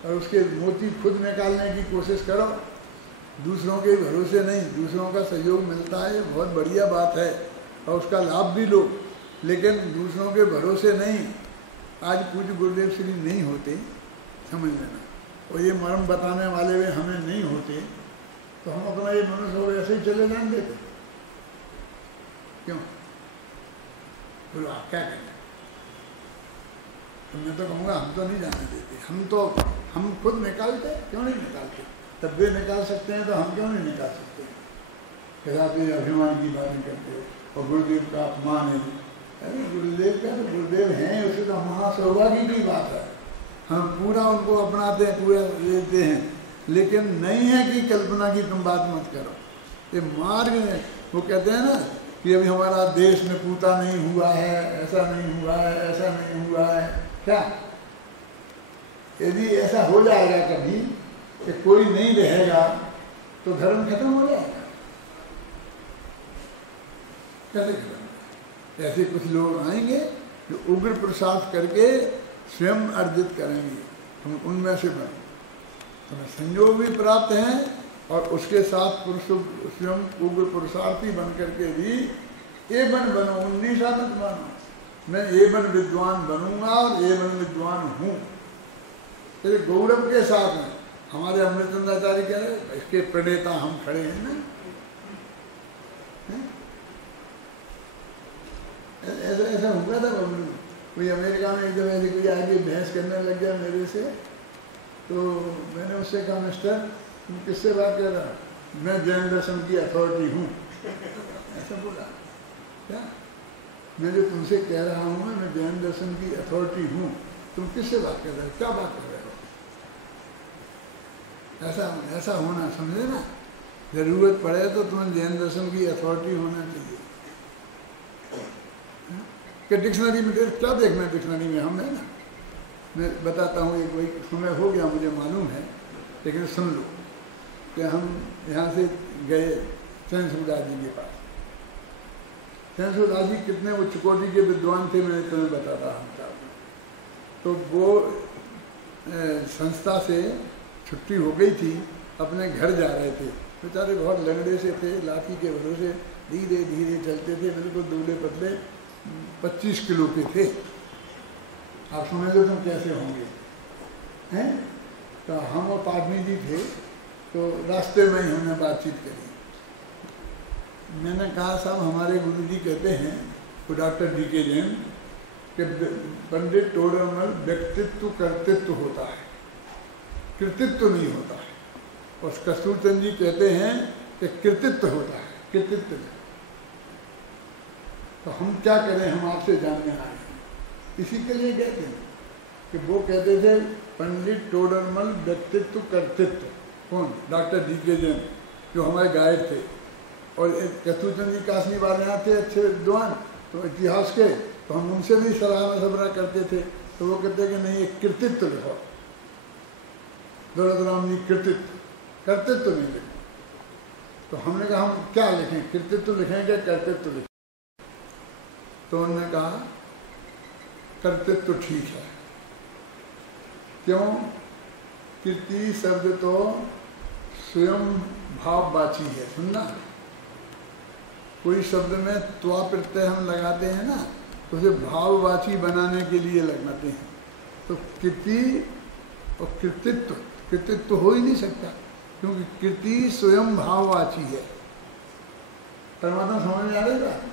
और उसके मोती खुद निकालने की कोशिश करो, दूसरों के भरोसे नहीं। दूसरों का सहयोग मिलता है, बहुत बढ़िया बात है, और उसका लाभ भी लो, लेकिन दूसरों के भरोसे नहीं। आज पूज्य गुरुदेव श्री नहीं होते, समझ लेना, और ये मर्म बताने वाले वे हमें नहीं होते, तो हम अपना ये मनुष्य हो ऐसे ही चले जान देते। क्यों? बोलो आप क्या करें? तो मैं तो कहूँगा हम तो नहीं जाने देते। हम खुद निकालते, क्यों नहीं निकालते? तब वे निकाल सकते हैं तो हम क्यों नहीं निकाल सकते? कैसा तो अभिमान की बातें करते हो, और गुरुदेव का अपमान है। अरे गुरुदेव का तो गुरुदेव हैं, उसे तो महासौभाग्य की बात है। हम पूरा उनको अपनाते हैं, पूरा लेते हैं, लेकिन नहीं है कि कल्पना की तुम बात मत करो। ये मार्ग है। वो कहते हैं ना कि अभी हमारा देश में पूता नहीं हुआ है, ऐसा नहीं हुआ है, ऐसा नहीं हुआ है। क्या यदि ऐसा हो जाएगा कभी कि कोई नहीं रहेगा तो धर्म खत्म हो जाएगा? कैसे खत्म? ऐसे कुछ लोग आएंगे जो उग्र प्रसाद करके स्वयं अर्जित करेंगे, तुम उनमें से बनो। तुम्हें संयोग भी प्राप्त हैं, और उसके साथ पुरुष स्वयं उग्र पुरुषार्थी बन करके भी एवन बनो, 19 मत बनो। मैं एवन विद्वान बनूंगा और एवन विद्वान हूँ, तेरे गौरव के साथ में। हमारे अमृतचंद्राचार्य कह रहे, इसके प्रणेता हम खड़े हैं ना। ऐसा हुआ था बबलू, कोई अमेरिका में एकदम ऐसे कोई आगे बहस करने लग गया मेरे से, तो मैंने उससे कहा, मिस्टर तुम किससे बात कर रहा? मैं जैन दर्शन की अथॉरिटी हूँ, ऐसा बोला। क्या मैं जो तुमसे कह रहा हूँ मैं जैन दर्शन की अथॉरिटी हूँ, तुम किससे बात कर रहे हो, क्या बात कर रहे हो? ऐसा होना, समझे ना? जरूरत पड़े तो तुम्हें जैन दर्शन की अथॉरिटी होना चाहिए। कि डिक्शनरी में क्या देखना है डिक्शनरी में, हम है ना, मैं बताता हूँ। एक वही समय हो गया मुझे मालूम है, लेकिन सुन लो कि हम यहाँ से गए चैन सूरदास जी के पास। चैन सूरदास जी कितने उच्च कोटि के विद्वान थे, मैं तुम्हें बताता हूँ। तो वो संस्था से छुट्टी हो गई थी, अपने घर जा रहे थे। बेचारे बहुत लंगड़े से थे, लाठी के भरोसे धीरे धीरे चलते थे, बिल्कुल दुबले पतले, 25 किलो के थे। आप समझ लो तुम कैसे होंगे, हैं? तो हम और पाटनी जी थे, तो रास्ते में ही हमने बातचीत करी। मैंने कहा साहब हमारे गुरु जी कहते हैं, वो डॉक्टर D.K. जैन, कि पंडित टोडरमल व्यक्तित्व कर्तृत्व होता है, कृतित्व नहीं होता है। और कस्तूरचंद जी कहते हैं कि कृतित्व होता है, कृतित्व नहीं। तो हम क्या करें, हम आपसे जानने आए हैं, इसी के लिए कहते हैं कि वो कहते थे पंडित टोडरमल व्यक्तित्व कर्तृत्व। कौन? Doctor D.K. जैन, जो हमारे गाइड थे। और कस्तूरचंद जी काशनी वाले यहाँ थे, अच्छे विद्वान, तो इतिहास के, तो हम उनसे भी सलाह मशवरा करते थे। तो वो कहते कि नहीं, एक कृतित्व लिखो, दौलत राम जी कृतित्व, कर्तृत्व नहीं लिखो। तो हमने कहा हम क्या लिखें, कृतित्व लिखें क्या कर्तृत्व लिखें? तो उन्होंने कहा कर्तृत्व ठीक है। क्यों? कीर्ति शब्द तो स्वयं भाववाची है। सुनना, कोई शब्द में त्वा प्रत्यय हम लगाते हैं ना, तो उसे भाववाची बनाने के लिए लगाते हैं। तो कीर्ति और कृतित्व, कृतित्व हो ही नहीं सकता, क्योंकि कीर्ति स्वयं भाववाची है। परमात्मा समझ में आ रहा है?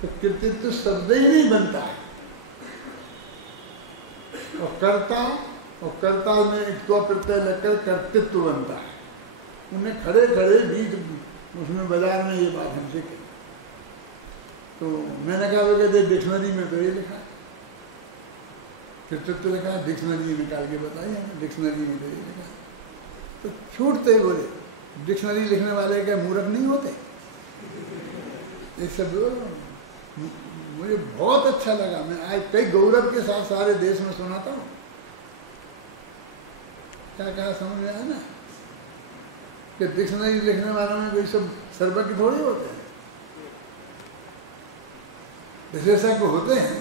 तो कृतित्व शब्द ही नहीं बनता है। और कर्ता में एक त्वा प्रत्यय लगकर कर्तृत्व बनता है। उन्हें खड़े खड़े बीच उसमें बाजार में ये बात हमसे कही। तो मैंने कहा वो कहते डिक्शनरी में तो ये लिखा है, कृतित्व लिखा है, डिक्शनरी निकाल के बताइए, डिक्शनरी में तो ये लिखा है। तो छूटते बोले, डिक्शनरी लिखने वाले क्या मूर्ख नहीं होते? ये सब मुझे बहुत अच्छा लगा। मैं आज कई गौरव के साथ सारे देश में सुनाता हूँ। क्या कहा समझ में आया ना, कि डिक्शनरी लिखने वालों में कोई सब सर्वज्ञ थोड़े होते हैं, विशेषज्ञ होते हैं।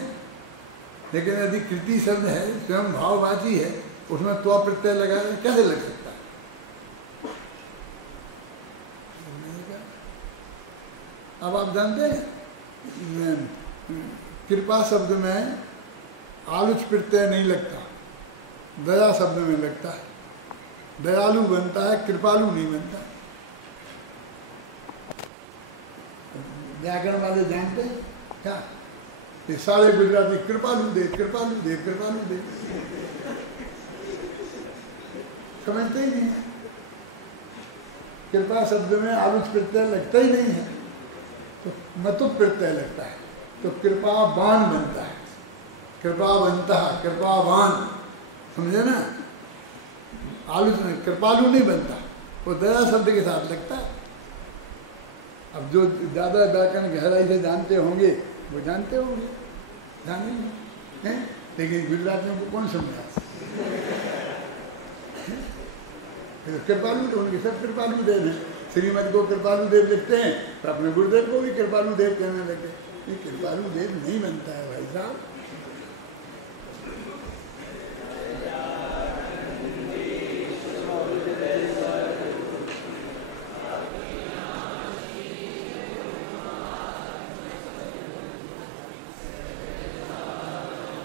लेकिन यदि कृति शब्द है, स्वयं भाववाची है, उसमें त्वा प्रत्यय लगाया कैसे लग सकता है? अब आप जानते हैं कृपा शब्द में आलुच प्रत्यय नहीं लगता, दया शब्द में लगता है। दयालु बनता है, कृपालु नहीं बनता। व्याकरण वाले जानते हैं क्या? ये सारे गुजराती कृपालु देव, कृपालु देव, कृपालु देव, समझते ही नहीं है। कृपा शब्द में आलुच प्रत्यय लगता ही नहीं है, तो मतु प्रत्यय लगता है, तो कृपावान बनता है। कृपावंता, कृपावान, समझे ना? आलुच नहीं, कृपालु नहीं बनता, वो दया शब्द के साथ लगता है। अब जो ज़्यादा व्याकरण गहराई से जानते होंगे वो जानते होंगे, जानेंगे हैं, लेकिन गुजरातियों को कौन समझा? कृपालु तो उनके सब कृपालु देव हैं। श्रीमद को कृपालु देव लिखते हैं, तो अपने गुरुदेव को भी कृपालु देव कहने लगे। ये कृपालु देव नहीं बनता है भाई साहब।